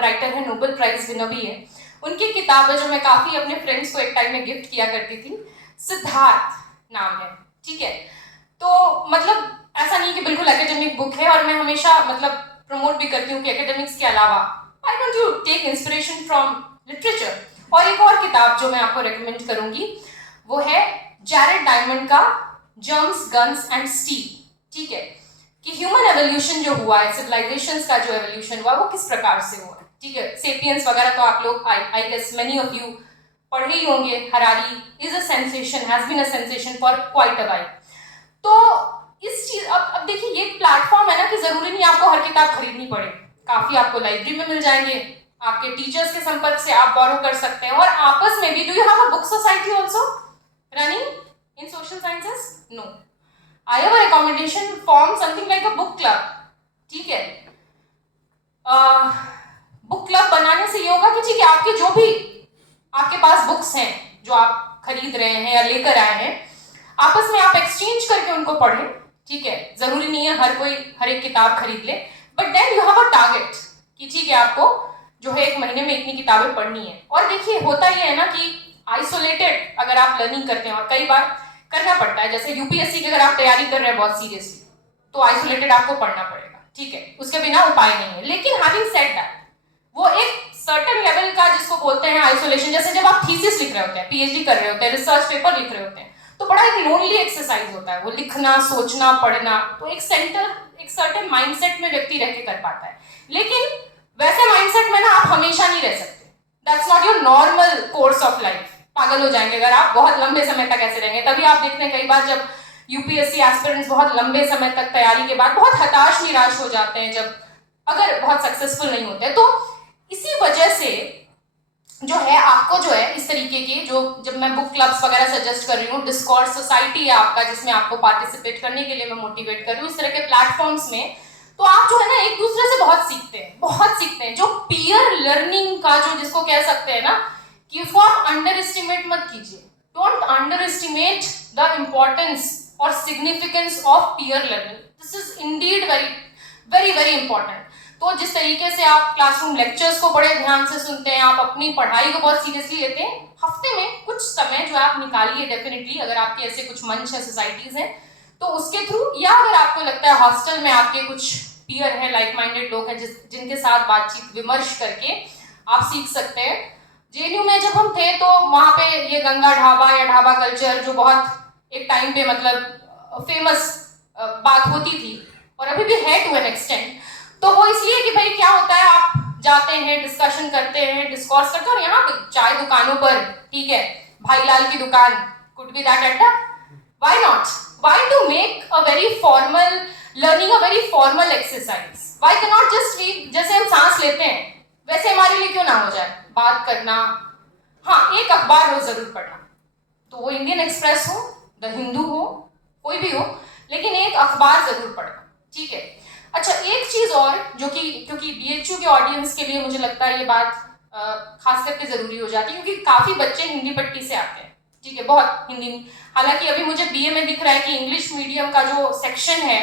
राइटर है, नोबेल प्राइज विनर भी है। उनकी किताब है जो मैं काफी अपने फ्रेंड्स को एक टाइम में गिफ्ट किया करती थी, सिद्धार्थ नाम है, ठीक है। तो मतलब ऐसा नहीं कि बिल्कुल एकेडमिक बुक है, और मैं हमेशा मतलब प्रमोट भी करती हूँ कि एकेडमिक्स के अलावा why don't you take inspiration from literature. और एक और किताब जो मैं आपको रेकमेंड करूंगी वो है जैरेड डायमंड का जर्म्स, गन्स एंड स्टील, ठीक है, कि ह्यूमन एवोल्यूशन जो हुआ है, सिविलाइजेशंस का जो एवोल्यूशन हुआ वो किस प्रकार से हुआ, ठीक है। सेपियंस वगैरह तो आप लोग I guess many of you पढ़े ही होंगे। Harari is a sensation, has been a sensation for quite a while. तो इस चीज अब देखिए, ये प्लेटफॉर्म है ना कि जरूरी नहीं आपको हर किताब खरीदनी पड़े, काफी आपको लाइब्रेरी में मिल जाएंगे, आपके टीचर्स के संपर्क से आप बोरो कर सकते हैं, और आपस में भी। Do you have a book society also running in social sciences? No. I have a recommendation, form something like a book club, ठीक है। बुक क्लब बनाने से ये होगा कि ठीक है, आपके जो भी आपके पास बुक्स हैं जो आप खरीद रहे हैं या लेकर आए हैं, आपस में आप एक्सचेंज करके उनको पढ़ें, ठीक है। जरूरी नहीं है हर कोई हर एक किताब खरीद ले, but then you have a target कि ठीक है, आपको जो है 1 महीने में इतनी किताबें पढ़नी है। और देखिए होता ये है ना कि आइसोलेटेड अगर आप लर्निंग करते हैं, और कई बार करना पड़ता है, जैसे यूपीएससी की अगर आप तैयारी कर रहे हैं बहुत सीरियसली, तो आइसोलेटेड आपको पढ़ना पड़ेगा, ठीक है, उसके बिना उपाय नहीं है। लेकिन हैविंग सेड दैट, वो एक सर्टेन लेवल का जिसको बोलते हैं आइसोलेशन, जैसे जब आप थीसिस लिख रहे होते हैं, पीएचडी कर रहे होते हैं, रिसर्च पेपर लिख रहे होते हैं, तो बड़ा एक लोनली एक्सरसाइज होता है वो लिखना, सोचना, पढ़ना। तो एक सर्टेन माइंडसेट में व्यक्ति रह के कर पाता है, लेकिन वैसे माइंडसेट में ना आप हमेशा नहीं रह सकते। That's not your normal course of life. पागल हो जाएंगे अगर आप बहुत लंबे समय तक ऐसे रहेंगे। तभी आप देखते हैं कई बार जब यूपीएससी एस्पिरेंट्स बहुत लंबे समय तक तैयारी के बाद बहुत हताश निराश हो जाते हैं, जब अगर बहुत सक्सेसफुल नहीं होते। तो इसी वजह से जो है आपको जो है इस तरीके के, जो जब मैं बुक क्लब्स वगैरह सजेस्ट कर रही हूँ, डिस्कॉर्स सोसाइटी है आपका जिसमें आपको पार्टिसिपेट करने के लिए मैं मोटिवेट कर रही हूँ, इस तरह के प्लेटफॉर्म्स में, तो आप जो है ना एक दूसरे से बहुत सीखते हैं। जो पीयर लर्निंग का जो जिसको कह सकते हैं ना, कि उसको आप अंडर एस्टिमेट मत कीजिए। Don't underestimate the importance और significance of peer learning. This is indeed very very important. तो जिस तरीके से आप क्लासरूम लेक्चर्स को बड़े ध्यान से सुनते हैं, आप अपनी पढ़ाई को बहुत सीरियसली लेते हैं, हफ्ते में कुछ समय जो आप निकालिए डेफिनेटली, अगर आपके ऐसे कुछ मंच है, सोसाइटीज हैं, तो उसके थ्रू, या अगर आपको लगता है हॉस्टल में आपके कुछ पीयर हैं, लाइक माइंडेड लोग हैं जिनके साथ बातचीत विमर्श करके आप सीख सकते हैं। जेएनयू में जब हम थे तो वहाँ पे ये गंगा ढाबा या ढाबा कल्चर जो बहुत एक टाइम पे मतलब फेमस बात होती थी, और अभी भी है टू एन एक्सटेंट। तो वो इसलिए कि भाई क्या होता है, आप जाते हैं, डिस्कशन करते हैं, डिस्कॉर्स करते हैं, और यहाँ चाय दुकानों पर, ठीक है, भाईलाल की दुकान, could be that adda, why not, why to make a very formal learning a very formal exercise, why can not just we, जैसे हम सांस लेते हैं वैसे हमारे लिए क्यों ना हो जाए बात करना। हाँ, एक अखबार रोज जरूर पढ़ना, तो वो इंडियन एक्सप्रेस हो, द हिंदू हो, कोई भी हो, लेकिन एक अखबार जरूर पढ़ना, ठीक है। अच्छा, एक चीज और जो कि क्योंकि BHU के ऑडियंस के लिए मुझे लगता है ये बात खास करके जरूरी हो जाती है, क्योंकि काफी बच्चे हिंदी पट्टी से आते हैं, ठीक है, बहुत हिंदी। हालांकि अभी मुझे BA में दिख रहा है कि इंग्लिश मीडियम का जो सेक्शन है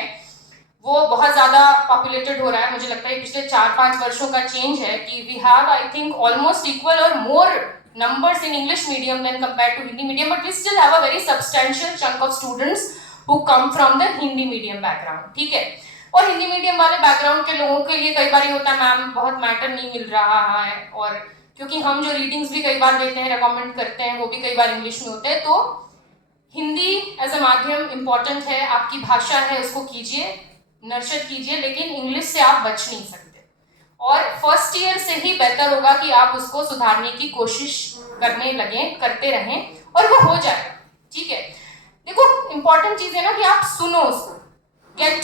वो बहुत ज्यादा पॉपुलेटेड हो रहा है। मुझे लगता है पिछले 4-5 वर्षों का चेंज है कि we have I think almost equal और more numbers in English medium than compared to Hindi medium, but we still have a very substantial chunk of students who come from the Hindi medium background, ठीक है। और Hindi medium वाले background के लोगों के लिए कई बार ये होता है मैम बहुत मैटर नहीं मिल रहा है, और क्योंकि हम जो रीडिंग्स भी कई बार देते हैं, रेकमेंड करते हैं, वो भी कई बार इंग्लिश में होते हैं, तो हिंदी एज अ माध्यम इम्पॉर्टेंट है, आपकी भाषा है उसको कीजिए, नर्चर कीजिए, लेकिन इंग्लिश से आप बच नहीं सकते। और फर्स्ट ईयर से ही बेहतर होगा कि आप उसको सुधारने की कोशिश करने लगे, करते रहें, और वो हो जाएगा, ठीक है। देखो इंपॉर्टेंट चीज है ना कि आप सुनो उसको, get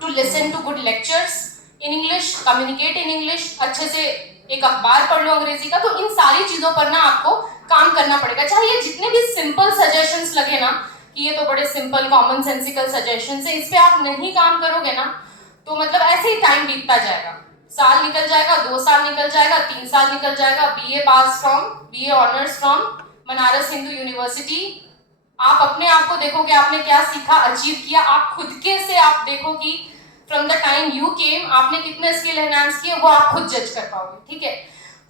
to listen to good lectures in English, communicate in English, अच्छे से एक अखबार पढ़ लो अंग्रेजी का। तो इन सारी चीजों पर ना आपको काम करना पड़ेगा, चाहे ये जितने भी सिंपल सजेशंस लगे ना कि ये तो बड़े सिंपल कॉमन सेंसिकल सजेशंस है, इस पे आप नहीं काम करोगे ना तो मतलब ऐसे ही टाइम बीतता जाएगा, साल निकल जाएगा, 2 साल निकल जाएगा, 3 साल निकल जाएगा। BA honours from Banaras Hindu university, आप अपने आप को देखोगे आपने क्या सीखा, अचीव किया, आप खुद के से आप देखो कि from the time you came आपने कितने स्किल एनहांस किए, वो आप खुद जज कर पाओगे, ठीक है।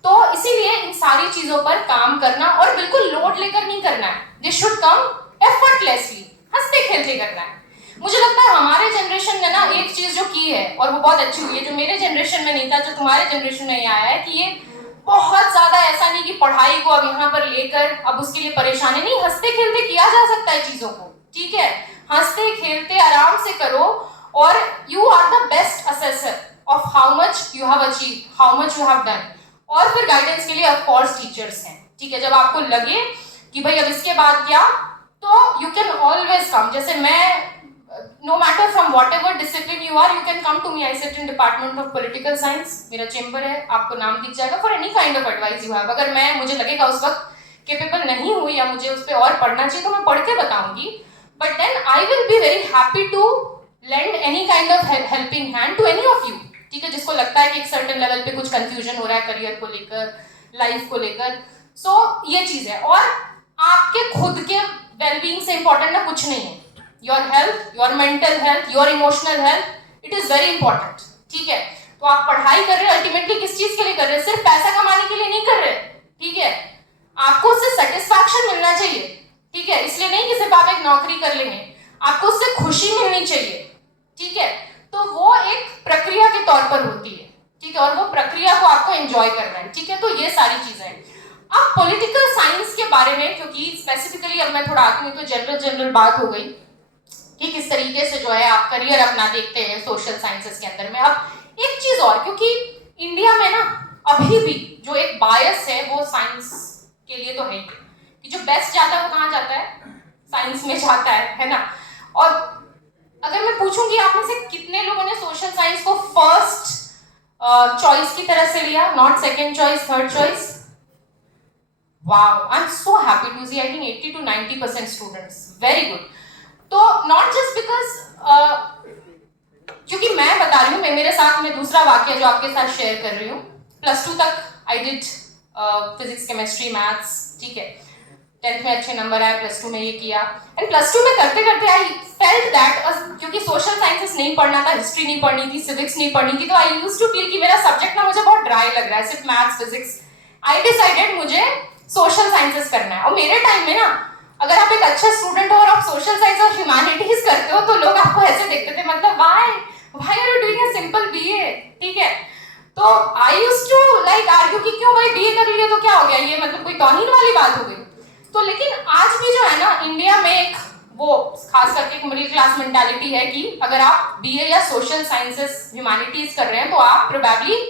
तो इसीलिए इन सारी चीजों पर काम करना, और बिल्कुल लोड लेकर नहीं करना है, दे शुड कम एफर्टलेसली, हंसते खेलते करना है। मुझे लगता है हमारे जनरेशन ने ना एक चीज जो की है और वो बहुत अच्छी हुई है, जो मेरे जनरेशन में नहीं था, जो तुम्हारे जनरेशन में आया है, कि ये बहुत ज्यादा ऐसा नहीं कि पढ़ाई को अब यहाँ पर लेकर अब उसके लिए परेशानी नहीं, हंसते खेलते किया जा सकता है चीजों को, ठीक है। हंसते खेलते आराम से करो, और you are the best assessor of how much you have achieve, how much you have done. और फिर गाइडेंस के लिए ऑफ कोर्स टीचर्स हैं, ठीक है। जब आपको लगे कि भाई अब इसके बाद क्या, तो यू कैन ऑलवेज कम। जैसे मैं no matter from whatever discipline you are, you can come to me. I sit in Department of Political Science, मेरा चेंबर है, आपको नाम दिख जाएगा, for any kind of advice you have। अगर मैं मुझे लगेगा उस वक्त capable नहीं हुई या मुझे उस पर और पढ़ना चाहिए तो मैं पढ़ के बताऊंगी, but then I will be very happy to lend any kind of helping hand to any of you, ठीक है, जिसको लगता है कि एक certain level पे कुछ confusion हो रहा है करियर को लेकर, लाइफ को लेकर। सो ये चीज है, और आपके खुद के वेलबींग से इंपॉर्टेंट ना कुछ नहीं है। Your health, your mental health, your emotional health, it is very important, ठीक है। तो आप पढ़ाई कर रहे हैं अल्टीमेटली किस चीज के लिए कर रहे हैं, सिर्फ पैसा कमाने के लिए नहीं कर रहे, ठीक है। आपको उससे सेटिस्फैक्शन मिलना चाहिए, ठीक है, इसलिए नहीं कि सिर्फ आप एक नौकरी कर लेंगे, आपको उससे खुशी मिलनी चाहिए, ठीक है। तो वो एक प्रक्रिया के तौर पर होती है, ठीक है, और वो प्रक्रिया को आपको एंजॉय करना है, ठीक है। तो ये सारी चीजें हैं। अब पॉलिटिकल साइंस के बारे में, क्योंकि स्पेसिफिकली अब मैं थोड़ा आती हूँ, तो जनरल बात हो गई कि किस तरीके से जो है आप करियर अपना देखते हैं सोशल साइंसेस के अंदर में। अब एक चीज और, क्योंकि इंडिया में ना अभी भी जो एक बायस है वो साइंस के लिए तो है ही, कि जो बेस्ट जाता है वो कहाँ जाता है, साइंस में जाता है ना। और अगर मैं पूछूंगी आप में से कितने लोगों ने सोशल साइंस को फर्स्ट चॉइस की तरह से लिया, not second choice, third choice? Wow, I am so happy to see, I think 80 to 90% students, very good. तो नॉट जस्ट बिकॉज, क्योंकि मैं बता रही हूँ, मैं मेरे साथ में दूसरा वाक्य जो आपके साथ शेयर कर रही हूँ, +2 तक I did physics chemistry maths, ठीक है, 10th में अच्छे नंबर आए, +2 में ये किया, एंड +2 में करते करते आई फेल्ट दैट, क्योंकि सोशल साइंसेस नहीं पढ़ना था, हिस्ट्री नहीं पढ़नी थी, सिविक्स नहीं पढ़नी थी, तो आई यूज्ड टू फील कि मेरा सब्जेक्ट ना मुझे बहुत ड्राई लग रहा है, सिर्फ मैथ्स फिजिक्स। आई डिसाइडेड मुझे सोशल साइंसेस करना है। और मेरे टाइम में ना अगर आप एक अच्छा स्टूडेंट हो और आप सोशल साइंस और ह्यूमैनिटीज करते हो तो लोग आपको ऐसे देखते थे, मतलब why are you doing a simple BA, ठीक है। तो I used to like argue कि क्यों भाई बीए कर लिए तो क्या हो गया, ये मतलब कोई तौहीन वाली बात हो गई। तो लेकिन आज भी जो है ना इंडिया में एक वो खास करके एक मिडिल क्लास मेंटालिटी है कि अगर आप बीए या सोशल साइंसेस ह्यूमैनिटीज कर रहे हैं तो आप प्रोबेबली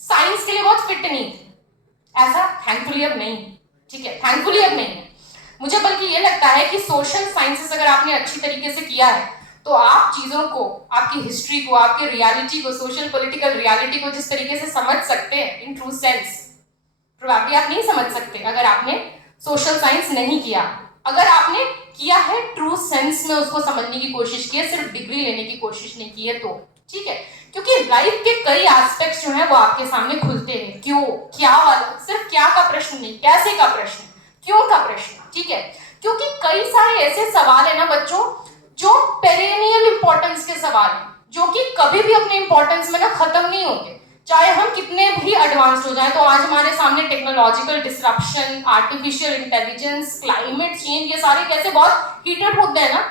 साइंस के लिए बहुत फिट नहीं थे। ऐसा थैंकफुली अब नहीं, ठीक है, थैंकफुली अब नहीं है। मुझे बल्कि ये लगता है कि सोशल साइंसेस अगर आपने अच्छी तरीके से किया है तो आप चीजों को, आपकी हिस्ट्री को, आपके रियलिटी को, सोशल पॉलिटिकल रियलिटी को जिस तरीके से समझ सकते हैं इन ट्रू सेंस, प्रोबेबली आप नहीं समझ सकते अगर आपने सोशल साइंस नहीं किया। अगर आपने किया है, ट्रू सेंस में उसको समझने की कोशिश की है, सिर्फ डिग्री लेने की कोशिश नहीं की है, तो ठीक है। क्योंकि लाइफ के कई एस्पेक्ट्स जो हैं वो आपके सामने खुलते हैं। क्यों, क्या वाला, सिर्फ क्या का प्रश्न नहीं, कैसे का प्रश्न, क्यों का प्रश्न, ठीक है। क्योंकि कई सारे ऐसे सवाल है ना बच्चों जो पेरेनियल इंपॉर्टेंस के सवाल हैं, जो कि कभी भी अपने इंपॉर्टेंस में ना खत्म नहीं होंगे, चाहे हम कितने भी एडवांस हो जाएं। तो आज हमारे सामने technological disruption, artificial intelligence, climate change, ये सारे कैसे बहुत हीटेड मुद्दे हैं ना,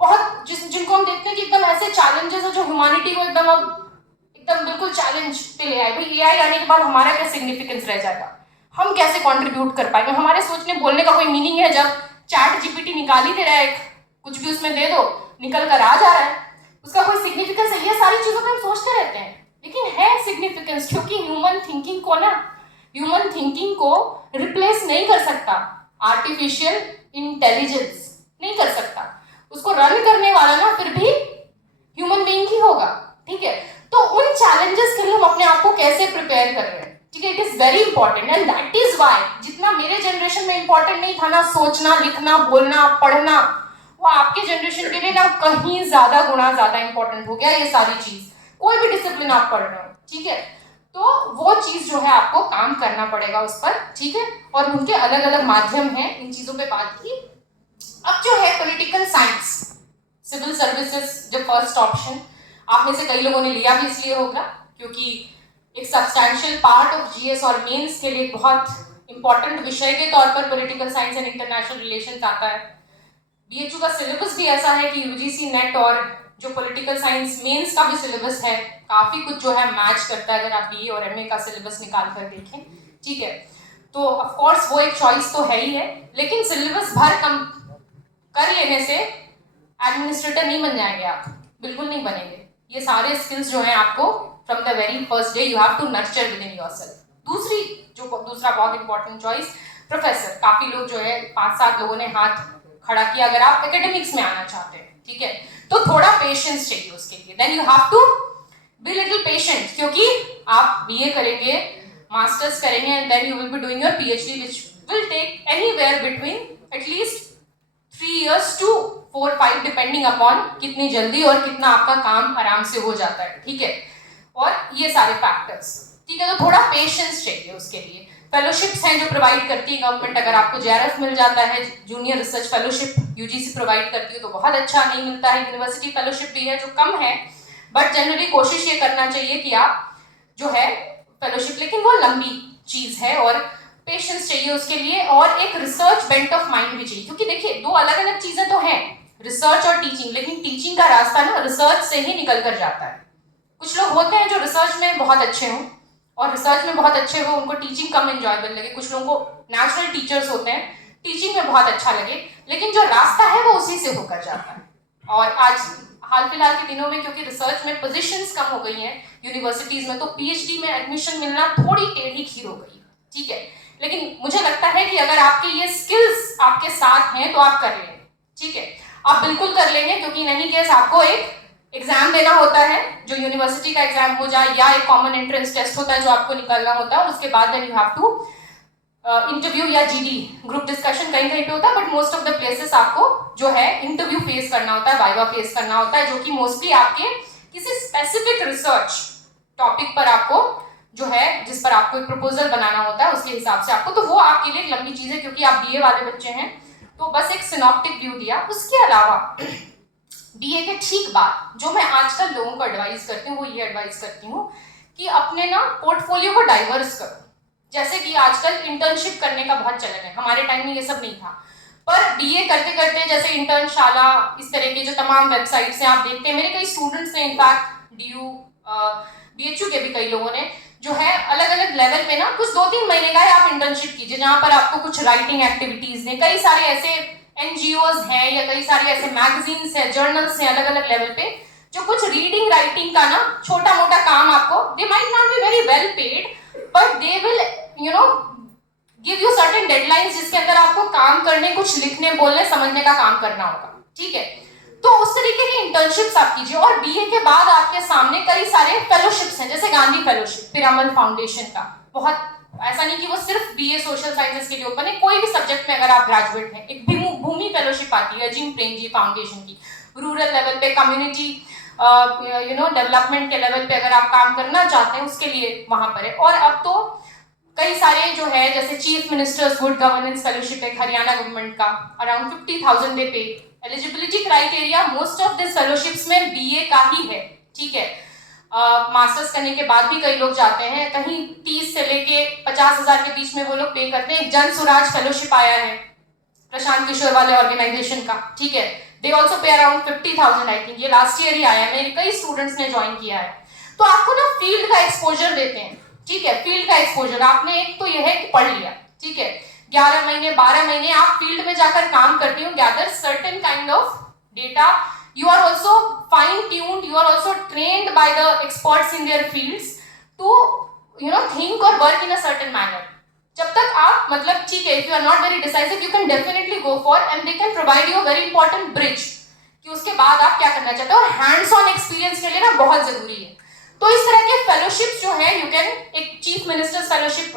बहुत जिनको हम देखते हैं कि एकदम ऐसे चैलेंजेस है जो ह्यूमैनिटी को एकदम बिल्कुल चैलेंज पे ले आए। भाई एआई आने के बाद हमारा क्या सिग्निफिकेंस रह जाएगा, हम कैसे कंट्रीब्यूट कर पाएंगे, हमारे सोचने बोलने का कोई मीनिंग है जब चैट जीपीटी निकाल ही दे रहा है, कुछ भी उसमें दे दो निकल कर आ जा रहा है, उसका कोई सिग्निफिकेंस है? ये सारी चीजों पे हम सोचते रहते हैं, लेकिन है सिग्निफिकेंस, क्योंकि ह्यूमन थिंकिंग को रिप्लेस नहीं कर सकता आर्टिफिशियल इंटेलिजेंस, नहीं कर सकता। उसको रन करने वाला ना फिर भी ह्यूमन बीइंग ही होगा, ठीक है। तो उन चैलेंजेस के लिए हम अपने आप को कैसे प्रिपेयर कर रहे हैं, ठीक है, it is very important. And that is why जितना मेरे जनरेशन में इंपॉर्टेंट नहीं था ना सोचना, लिखना, बोलना, पढ़ना, वो आपके जनरेशन के लिए ना कहीं ज्यादा गुना ज्यादा इंपॉर्टेंट हो गया ये सारी चीज। कोई भी डिसिप्लिन आप पढ़ रहे हो, ठीक है, तो वो चीज जो है आपको काम करना पड़ेगा उस पर, ठीक है। और उनके अलग अलग माध्यम हैं, इन चीजों पे बात की। अब जो है पॉलिटिकल साइंस, सिविल सर्विसेज जो फर्स्ट ऑप्शन, आप में से कई लोगों ने लिया भी इसलिए होगा क्योंकि एक सब्सटैंशियल पार्ट ऑफ जीएस और मेंस के लिए बहुत इंपॉर्टेंट विषय के तौर पर political science and international relations आता है। बीएचयू का सिलेबस भी ऐसा है कि यूजीसी नेट और जो पॉलिटिकल साइंस मेंस का भी सिलेबस है काफी कुछ जो है मैच करता है, अगर आप बीए और एमए का सिलेबस निकाल कर देखें, ठीक है। तो ऑफ कोर्स वो एक चॉइस तो है ही है, लेकिन सिलेबस भर कम कर लेने से एडमिनिस्ट्रेटर नहीं बन जाएंगे आप, बिल्कुल नहीं बनेंगे। ये सारे स्किल्स जो हैं आपको from the very first day you have to nurture within yourself. दूसरा बहुत इंपॉर्टेंट चॉइस प्रोफेसर। काफी लोग जो है 5-7 लोगों ने हाथ खड़ा किया अगर आप एकेडमिक्स में आना चाहते हैं, ठीक है। तो थोड़ा पेशेंस चाहिए उसके लिए, then you have to be little patient, क्योंकि आप बीए करेंगे, मास्टर्स करेंगे and then you will be doing your PhD which will take anywhere between at least 3 years to 4-5 depending upon कितनी जल्दी और कितना आपका काम आराम से हो जाता है, ठीक है। और ये सारे फैक्टर्स, ठीक है। तो थोड़ा पेशेंस चाहिए उसके लिए। फेलोशिप्स हैं जो प्रोवाइड करती है गवर्नमेंट, अगर आपको जेआरएफ मिल जाता है, junior research fellowship UGC provide करती है तो बहुत अच्छा। नहीं मिलता है, यूनिवर्सिटी फेलोशिप भी है जो कम है, बट जनरली कोशिश ये करना चाहिए कि आप जो है फेलोशिप, लेकिन वो लंबी चीज है और पेशेंस चाहिए उसके लिए, और एक रिसर्च बेंट ऑफ माइंड भी चाहिए। क्योंकि देखिए दो अलग अलग चीजें तो हैं, रिसर्च और टीचिंग, लेकिन टीचिंग का रास्ता ना रिसर्च से ही निकल कर जाता है। कुछ लोग होते हैं जो रिसर्च में बहुत अच्छे हों और रिसर्च में बहुत अच्छे हो उनको टीचिंग कम एंजॉयबल लगे, कुछ लोगों को नेचुरल टीचर्स होते हैं टीचिंग में बहुत अच्छा लगे, लेकिन जो रास्ता है वो उसी से होकर जाता है। और आज हाल फिलहाल के दिनों में क्योंकि रिसर्च में पोजीशंस कम हो गई हैं यूनिवर्सिटीज में, तो पीएचडी में एडमिशन मिलना थोड़ी टेढ़ी खीर हो गई, ठीक है। लेकिन मुझे लगता है कि अगर आपके ये स्किल्स आपके साथ हैं तो आप कर लेंगे, ठीक है, आप बिल्कुल कर लेंगे। क्योंकि नहीं केस आपको एक एग्जाम देना होता है जो यूनिवर्सिटी का एग्जाम हो जाए, या एक कॉमन एंट्रेंस टेस्ट होता है जो आपको निकालना होता है, और उसके बाद then you have to interview या जीडी ग्रुप डिस्कशन कहीं कहीं पे होता है, but most of the places आपको जो है इंटरव्यू फेस करना होता है, वाइवा फेस करना होता है, जो कि मोस्टली आपके किसी स्पेसिफिक रिसर्च टॉपिक पर आपको जो है जिस पर आपको एक प्रपोजल बनाना होता है उसके हिसाब से आपको, तो वो आपके लिए एक लंबी चीज है क्योंकि आप बीए वाले बच्चे हैं। तो बस एक सिनॉप्टिक व्यू दिया। उसके अलावा बीए के ठीक बाद जो मैं आजकल लोगों को एडवाइस करती हूँ वो ये एडवाइस करती हूँ कि अपने ना पोर्टफोलियो को डाइवर्स करो। जैसे कि आजकल इंटर्नशिप करने का बहुत चलन है, हमारे टाइम में ये सब नहीं था, पर बीए करते करते जैसे इंटर्नशाला इस तरह के जो तमाम वेबसाइट्स हैं आप देखते हैं, मेरे कई स्टूडेंट्स ने इनफैक्ट डीयू बीएचयू के भी कई लोगों ने जो है अलग अलग लेवल पे ना कुछ 2-3 महीने का है आप इंटर्नशिप कीजिए, जहाँ पर आपको कुछ राइटिंग एक्टिविटीज हैं, कई सारे ऐसे एनजीओज हैं या कई सारे ऐसे मैगजीन्स हैं, जर्नल्स हैं अलग अलग लेवल पे जो कुछ रीडिंग राइटिंग का ना छोटा मोटा काम आपको, they might not be very well paid but they will give you certain deadlines जिसके अंदर आपको काम करने, कुछ लिखने, बोलने, समझने का काम करना होगा, ठीक है। तो उस तरीके की इंटर्नशिप्स आप कीजिए। और बीए के बाद आपके सामने कई सारे फेलोशिप्स हैं, जैसे गांधी फेलोशिप, पिरामल फाउंडेशन का बहुत ऐसा नहीं कि वो सिर्फ बीए सोशल साइंसेस के लिए ओपन है, कोई भी सब्जेक्ट में अगर आप ग्रेजुएट हैं, एक भूमि फेलोशिप आती है अजीम प्रेमजी फाउंडेशन की, रूरल लेवल पे कम्युनिटी डेवलपमेंट के लेवल पे अगर आप काम करना चाहते हैं उसके लिए वहां पर है। और अब तो कई सारे जो है जैसे chief ministers good governance fellowship है हरियाणा गवर्नमेंट का, अराउंड 50,000 दे पे। Eligibility criteria most of this fellowships में बीए का ही है, ठीक है। मास्टर्स करने के बाद भी कई लोग जाते हैं, कहीं 30 से लेके 50,000 के बीच में वो लोग पे करते हैं। जन स्वराज फेलोशिप आया है प्रशांत किशोर वाले ऑर्गेनाइजेशन का, ठीक है, दे ऑल्सो पे अराउंड 50,000 आई थिंक, ये लास्ट ईयर ही आया है, मेरे कई स्टूडेंट्स ने ज्वाइन किया है। तो आपको ना फील्ड का एक्सपोजर देते हैं, ठीक है, फील्ड का एक्सपोजर। आपने एक तो यह है कि पढ़ लिया, ठीक है, 11 महीने 12 महीने आप फील्ड में जाकर काम करते हो, gather certain kind of data, you are also fine tuned, you are also trained by the experts in their fields to think or work in a certain manner. जब तक आप मतलब ठीक है, if you are not very decisive you can definitely go for and they can provide you a very important bridge कि उसके बाद आप क्या करना चाहते हो, और हैंड्स ऑन एक्सपीरियंस के लिए ना बहुत जरूरी है। तो इस तरह के फेलोशिप जो है यू कैन, एक chief ministers fellowship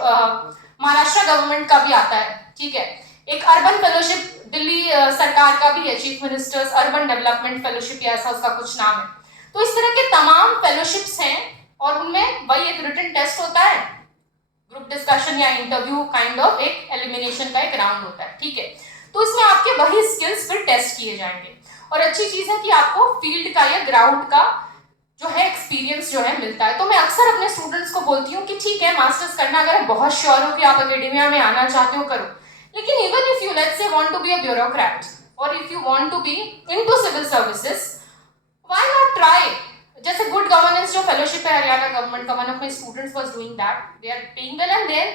Maharashtra government का भी आता है, ठीक है, एक अर्बन फेलोशिप दिल्ली सरकार का भी है, chief ministers urban development fellowship या ऐसा उसका कुछ नाम है। तो इस तरह के तमाम फेलोशिप्स हैं और उनमें वही एक रिटन टेस्ट होता है, ग्रुप डिस्कशन या इंटरव्यू काइंड ऑफ एक एलिमिनेशन का एक राउंड होता है, ठीक है। तो इसमें आपके वही स्किल्स फिर टेस्ट किए जाएंगे और अच्छी चीज है कि आपको फील्ड का या ग्राउंड का जो है एक्सपीरियंस जो है मिलता है। तो मैं अक्सर अपने स्टूडेंट्स को बोलती हूँ कि ठीक है मास्टर्स करना, अगर बहुत श्योर हो कि आप एकेडेमिया में आना चाहते हो करो, लेकिन even if you let's say want to be a bureaucrat or if you want to be into civil services, why not try? जैसे गुड गवर्नेंस जो फेलोशिप है हरियाणा गवर्नमेंट का, one of my students was doing that, they are paying well and then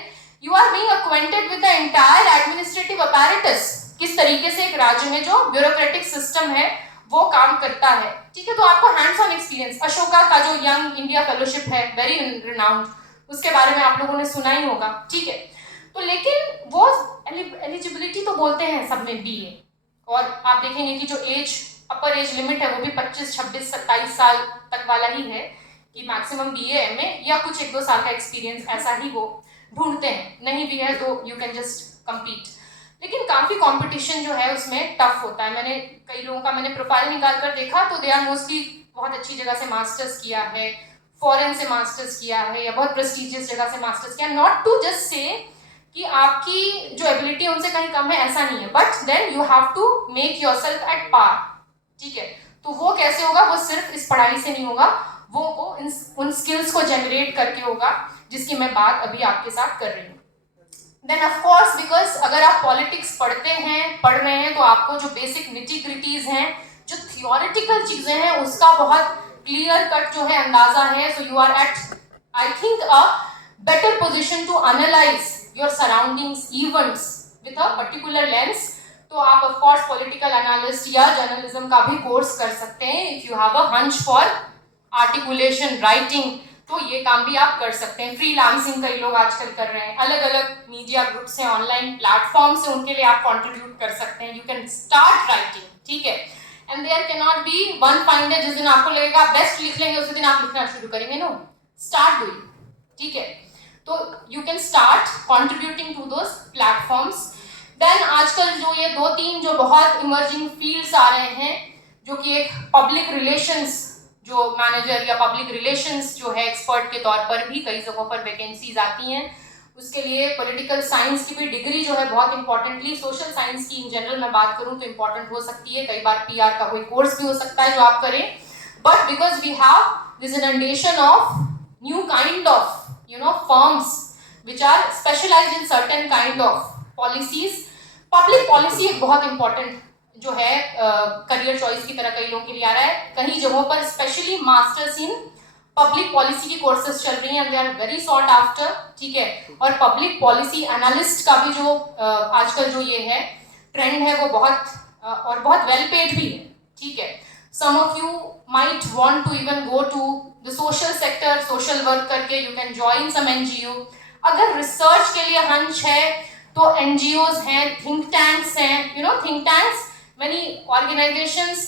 you are being acquainted with the entire administrative apparatus, किस तरीके से एक राज्य में जो ब्यूरोक्रेटिक सिस्टम है वो काम करता है, ठीक है। तो आपको हैंड्स ऑन एक्सपीरियंस, अशोका का जो यंग इंडिया फेलोशिप है वेरी रिनाउंड, उसके बारे में आप लोगों ने सुना ही होगा, ठीक है। तो लेकिन वो एलिजिबिलिटी तो बोलते हैं सब में बीए, और आप देखेंगे कि जो एज अपर एज लिमिट है वो भी 25, 26, 27 साल तक वाला ही है कि मैक्सिमम बीए एमए या कुछ 1-2 साल का एक्सपीरियंस ऐसा ही वो ढूंढते हैं, नहीं भी है तो यू कैन जस्ट कम्पीट। लेकिन काफी कंपटीशन जो है उसमें टफ होता है। मैंने कई लोगों का मैंने प्रोफाइल निकाल कर देखा तो दे आर मोस्टली बहुत अच्छी जगह से मास्टर्स किया है, फॉरेन से मास्टर्स किया है या बहुत प्रेस्टिजियस जगह से मास्टर्स किया, नॉट टू जस्ट से कि आपकी जो एबिलिटी उनसे कहीं कम है, ऐसा नहीं है, but then you have to make yourself at par, ठीक है। तो वो कैसे होगा, वो सिर्फ इस पढ़ाई से नहीं होगा, वो उन स्किल्स को जनरेट करके होगा जिसकी मैं बात अभी आपके साथ कर रही हूँ। देन ऑफ कोर्स बिकॉज अगर आप पॉलिटिक्स पढ़ रहे हैं तो आपको जो बेसिक निटी-ग्रिटीज हैं, जो थियोरिटिकल चीजें हैं उसका बहुत क्लियर कट जो है अंदाजा है, so you are at I think a better position to analyse your surroundings events with a particular lens। तो आप of course political analyst या journalism का भी कोर्स कर सकते हैं if you have a hunch for articulation writing, तो ये काम भी आप कर सकते हैं। फ्रीलांसिंग कई लोग आजकल कर रहे हैं, अलग अलग मीडिया ग्रुप्स हैं, ऑनलाइन प्लेटफॉर्म से उनके लिए आप कंट्रीब्यूट कर सकते हैं, यू कैन स्टार्ट राइटिंग, ठीक है। And there can not be one fine day जिस दिन आपको लगेगा आप बेस्ट लिख लेंगे उसी दिन आप लिखना शुरू करेंगे, नो, स्टार्ट डूइंग, ठीक है। तो you can start contributing to those platforms. Then आजकल जो ये 2-3 जो बहुत इमर्जिंग फील्ड्स आ रहे हैं, जो कि एक पब्लिक रिलेशंस जो मैनेजर या पब्लिक रिलेशंस जो है एक्सपर्ट के तौर पर भी कई जगहों पर वैकेंसीज आती हैं, उसके लिए पॉलिटिकल साइंस की भी डिग्री जो है बहुत इंपॉर्टेंटली, सोशल साइंस की इन जनरल मैं बात करूं तो इंपॉर्टेंट हो सकती है, कई बार पीआर का कोई कोर्स भी हो सकता है जो आप करें, but because we have this inundation of new kind of firms which are specialized in certain kind of policies। public policy एक बहुत important जो है करियर चॉइस की तरह कई लोगों के लिए आ रहा है, कई जगहों पर specially masters in public policy की कोर्सेज चल रही हैं, they are very sought after, ठीक है। और पब्लिक पॉलिसी एनालिस्ट का भी जो आजकल जो ये है ट्रेंड है वो बहुत वेल पेड भी है, ठीक है। some of you might want to even go to the social sector, social work करके you can join some NGO। अगर रिसर्च के लिए हंच है तो NGOs हैं, think tanks हैं, think tanks, many organizations,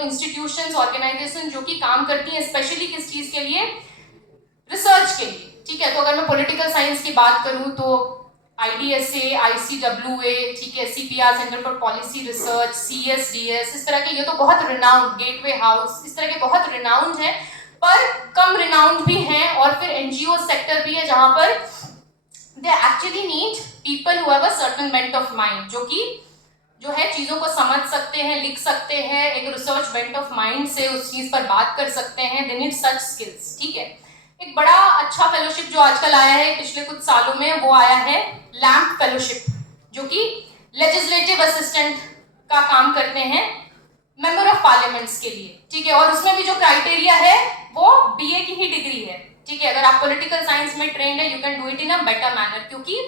institutions, organizations जो कि काम करती हैं स्पेशली किस चीज के लिए, रिसर्च के लिए, ठीक है, तो अगर मैं पॉलिटिकल साइंस की बात करूँ तो IDSA, ICWA, ठीक है, CPR centre for policy research, CSDS, इस तरह के ये तो बहुत रिनाउंड, गेटवे हाउस, इस तरह के बहुत रिनाउंड हैं, पर कम रिनाउंड भी हैं, और फिर NGO सेक्टर भी है जहाँ पर they actually need people who have a certain bent of mind, जो है चीज़ों को समझ सकते हैं, लिख सकते हैं, एक रिसर्च बेंट ऑफ माइंड से उस चीज़ पर बात कर सकते हैं, दे नीड सच स्किल्स, ठीक है। एक बड़ा अच्छा फेलोशिप जो आजकल आया है पिछले कुछ सालों में, वो आया है लैम्प फेलोशिप, जो कि लेजिस्लेटिव असिस्टेंट का काम करते हैं मेंबर ऑफ पार्लियामेंट्स के लिए, ठीक है। और उसमें भी जो क्राइटेरिया है वो BA की ही डिग्री है, ठीक है। अगर आप पॉलिटिकल साइंस में ट्रेंड है, you can do it in a better manner, क्योंकि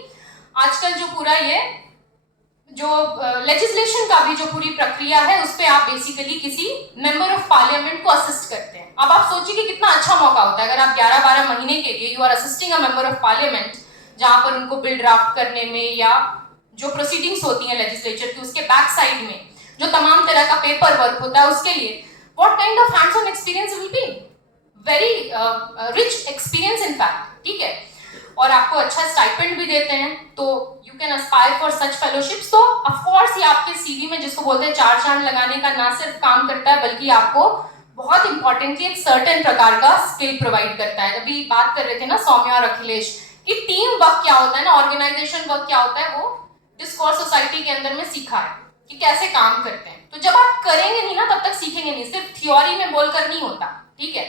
आजकल जो पूरा ये जो लेजिस्लेशन का भी जो पूरी प्रक्रिया है, उस पर आप बेसिकली किसी मेंबर ऑफ पार्लियामेंट को असिस्ट करते हैं। अब आप सोचिए कि कितना अच्छा मौका होता है अगर आप 11-12 महीने के लिए you are assisting a member of parliament, जहां पर उनको बिल ड्राफ्ट करने में या जो प्रोसीडिंग्स होती हैं लेजिस्लेचर की, उसके बैक साइड में जो तमाम तरह का पेपर वर्क होता है, उसके लिए what kind of hands on experience will be very rich experience in fact, ठीक है। और आपको अच्छा स्टाइपेंड भी देते हैं, तो you can Aspire for such fellowships. तो ऑफ कोर्स ये आपके CV में, जिसको बोलते हैं 4 चांद लगाने का, ना सिर्फ काम करता है, बल्कि आपको बहुत इंपॉर्टेंटली एक सर्टेन प्रकार का स्किल प्रोवाइड करता है। अभी बात कर रहे थे ना सौम्या और अखिलेश कि टीम वर्क क्या होता है ना, ऑर्गेनाइजेशन वर्क क्या होता है, वो डिस्कोर्स सोसाइटी के अंदर में सीखा है कि कैसे काम करते हैं। तो जब आप करेंगे नहीं ना, तब तक सीखेंगे नहीं, सिर्फ थ्योरी में बोलकर नहीं होता, ठीक है।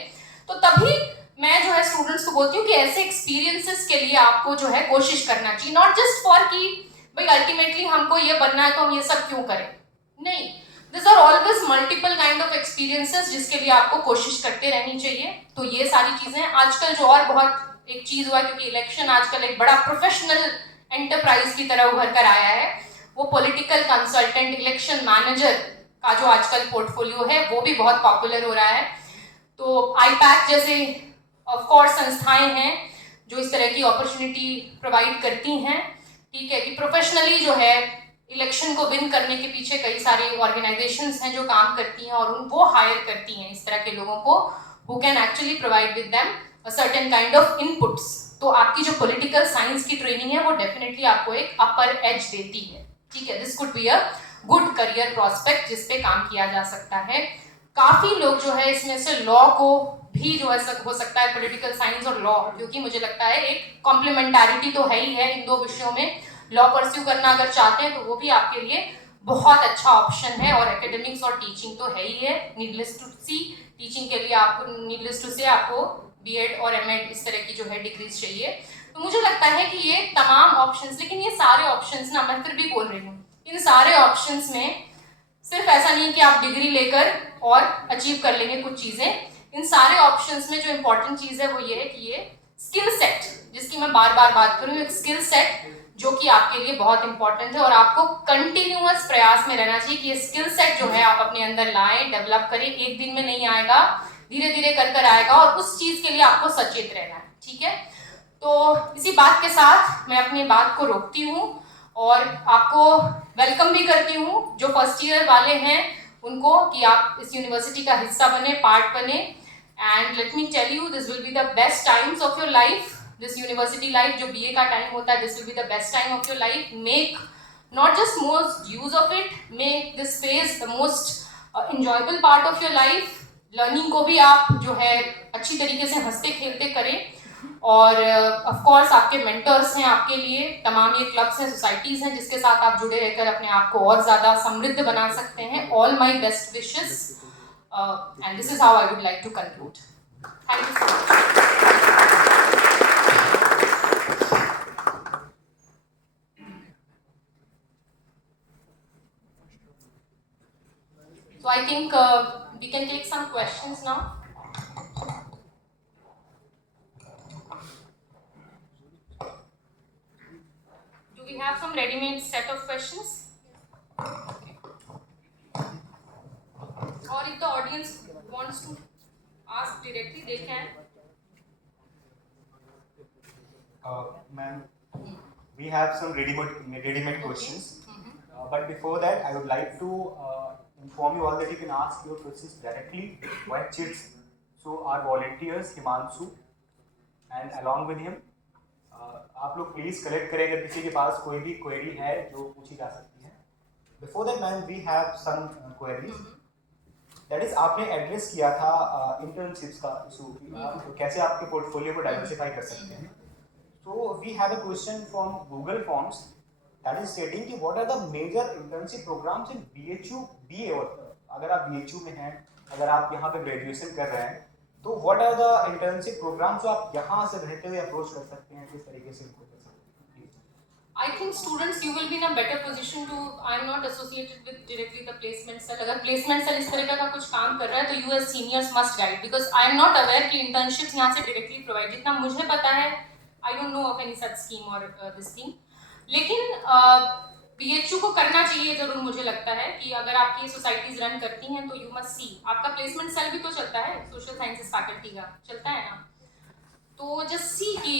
तो तभी मैं जो है स्टूडेंट्स को बोलती हूँ कि ऐसे एक्सपीरियंसेस के लिए आपको जो है कोशिश करना चाहिए, नॉट जस्ट फॉर कि भाई अल्टीमेटली हमको ये बनना है तो हम ये सब क्यों करें, नहीं। This are always multiple kind of experiences जिसके लिए आपको कोशिश करते रहनी चाहिए। तो ये सारी चीजें आजकल जो और बहुत एक चीज हुआ, क्योंकि इलेक्शन आजकल एक बड़ा प्रोफेशनल एंटरप्राइज की तरह उभर कर आया है, वो पॉलिटिकल कंसल्टेंट, इलेक्शन मैनेजर का जो आजकल पोर्टफोलियो है वो भी बहुत पॉपुलर हो रहा है। तो IPAC जैसे ऑफ कोर्स संस्थाएं हैं जो इस तरह की अपॉर्चुनिटी प्रोवाइड करती हैं, ठीक है, कि प्रोफेशनली जो है इलेक्शन को विन करने के पीछे कई सारी ऑर्गेनाइजेशंस हैं जो काम करती हैं, और वो हायर करती हैं इस तरह के लोगों को who can actually provide with them a certain kind of inputs. तो आपकी जो पॉलिटिकल साइंस की ट्रेनिंग है वो डेफिनेटली आपको एक अपर एज देती है, ठीक है। This could be a good career prospect जिस पे काम किया जा सकता है। काफी लोग जो है इसमें से लॉ को भी जो है हो सकता है, पॉलिटिकल साइंस और लॉ, क्योंकि मुझे लगता है एक कॉम्प्लीमेंटारिटी तो है ही है इन दो विषयों में। लॉ परस्यू करना अगर चाहते हैं तो वो भी आपके लिए बहुत अच्छा ऑप्शन है, और एकेडमिक्स और टीचिंग तो है ही है। नीडलेस टू सी, टीचिंग के लिए आपको, नीडलेस टू से आपको BEd और MAd इस तरह की जो है डिग्रीज चाहिए। तो मुझे लगता है कि ये तमाम ऑप्शंस, लेकिन ये सारे ऑप्शंस ना, मैं फिर भी बोल रही हूँ, इन सारे ऑप्शंस में सिर्फ ऐसा नहीं कि आप डिग्री लेकर और अचीव कर लेंगे कुछ चीजें। इन सारे ऑप्शंस में जो इंपॉर्टेंट चीज है वो ये है कि ये स्किल सेट, जिसकी मैं बार बार बात करूँ, एक स्किल सेट जो कि आपके लिए बहुत इंपॉर्टेंट है, और आपको कंटिन्यूअस प्रयास में रहना चाहिए कि ये स्किल सेट जो है आप अपने अंदर लाएं, डेवलप करें। एक दिन में नहीं आएगा, धीरे धीरे कर आएगा, और उस चीज के लिए आपको सचेत रहना है, ठीक है। तो इसी बात के साथ मैं अपनी बात को रोकती हूँ और आपको वेलकम भी करती हूँ, जो फर्स्ट ईयर वाले हैं उनको, कि आप इस यूनिवर्सिटी का हिस्सा बने, पार्ट बने। And let me tell you, this will be the best times of your life. This university life जो BA का टाइम होता है, this will be the best time of your life. Make not just most use of it, make this phase the most enjoyable part of your life. Learning को भी आप जो है अच्छी तरीके से हंसते खेलते करें, और ऑफ कोर्स आपके मेंटर्स हैं आपके लिए, तमाम ये क्लब्स हैं, सोसाइटीज हैं जिसके साथ आप जुड़े रहकर अपने आप को और ज़्यादा समृद्ध बना सकते हैं। All my best wishes, and this is how I would like to conclude. Thank you so much. So I think we can take some questions now. Do we have some ready-made set of questions? Okay. Or if the audience wants to ask directly, they can. Ma'am, we have some ready-made questions. But before that, I would like to inform you all that you can ask your questions directly via chats. So our volunteers, Himanshu and along with him आप लोग please collect करें अगर किसी के पास कोई भी query है जो पूछी जा सकती है. Before that ma'am we have some queries. That is आपने एड्रेस किया था इंटर्नशिप्स का इशू कि आप कैसे आपके पोर्टफोलियो को डाइवर्सिफाई कर सकते हैं. So we have a question from Google Forms that is stating कि what are the major internship programs in BHU BA. अगर आप BHU में हैं, अगर आप यहाँ पे ग्रेजुएशन कर रहे हैं, तो what are the internship programs जो आप यहाँ से रहते हुए अप्रोच कर सकते हैं, किस तरीके से इनको कर सकते हैं? I think students you will be in a better position to. I am not associated with directly the placement cell. अगर placement cell इस तरह का कुछ काम कर रहा है तो you as seniors must guide because I am not aware कि internships यहाँ से directly provide. जितना मुझे पता है I don't know of any such scheme or this thing. लेकिन BHU को करना चाहिए जरूर. मुझे लगता है कि अगर आपकी सोसाइटीज रन करती हैं तो यू मस्ट सी. आपका प्लेसमेंट सेल भी तो चलता है सोशल साइंसेज फैकल्टी का, चलता है ना. तो जस्ट सी कि